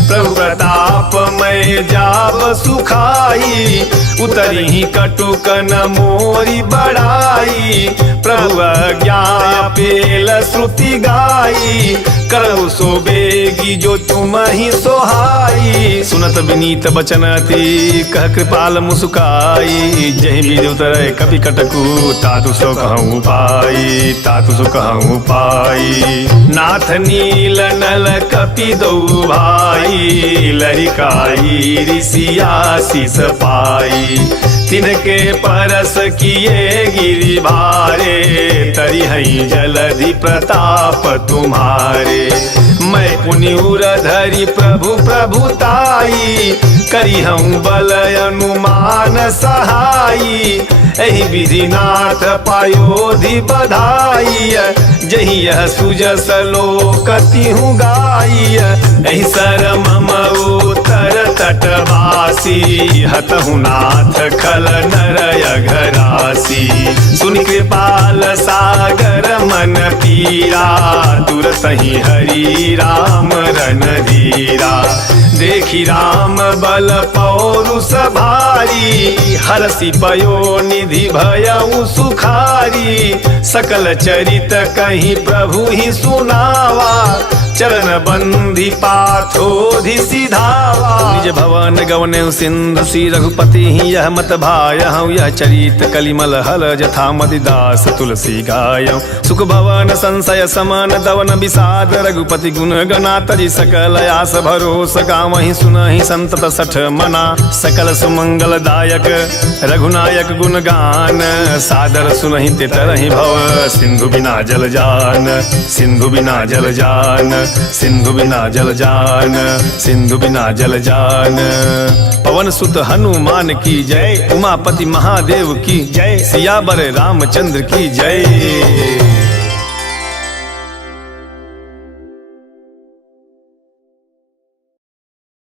प्रभु प्रताप मैं जाब सुखाई उतरी ही कटुक न मोरी बड़ाई प्रभु ज्ञान पेल श्रुति गाई करहु सो बेगी जो तुम ही सोहाई सुनत विनीत बचन अति कह कृपाल मुस्काई जहि बीज उतरे कपि कटकु तातु सो कहूँ पाई तातु सो कहूँ पाई नाथ नील नल कपि दो भाई लरिकाई ऋषिया शीस पाई तिनके परस किए गिरि भारे तरी हई जलधि प्रताप तुम्हारे मैं पुनि उर धरि प्रभु प्रभुताई करी हम बल अनुमान सहाई एहि विधि नाथ पायोधि बधाई जहि यह सुजस लोक तिहु गाई एहि सर मम उत्तर तटवासी हतहु नाथ खल नरय घरासी सुनि कृपाल सागर मन पीरा तुरतहि हरि राम रणधीरा देखी राम बल पौरुष भारी हरसि पयो निधि भयउ सुखारी सकल चरित कहीं प्रभु ही सुनावा चरण बंधी पाथोधि सिधावा निज भवन गवने सिंधु श्री रघुपति ही यह मत भाय हूँ यह चरित कलिमल हल जथा मति दास तुलसी गाय सुख भवन संशय समान दवन विषाद रघुपति गुण गना तरि सकल आस भरोस गावहि सुनहि संतत सठ मना सकल सुमंगल दायक रघुनायक गुण गान सादर सुनहि ते तरहि भव सिंधु बिना जल जान सिंधु बिना जल जान सिंधु बिना जल जान सिंधु बिना जल जान पवन सुत हनुमान की जय उमापति महादेव की जय सियावर रामचंद्र की जय।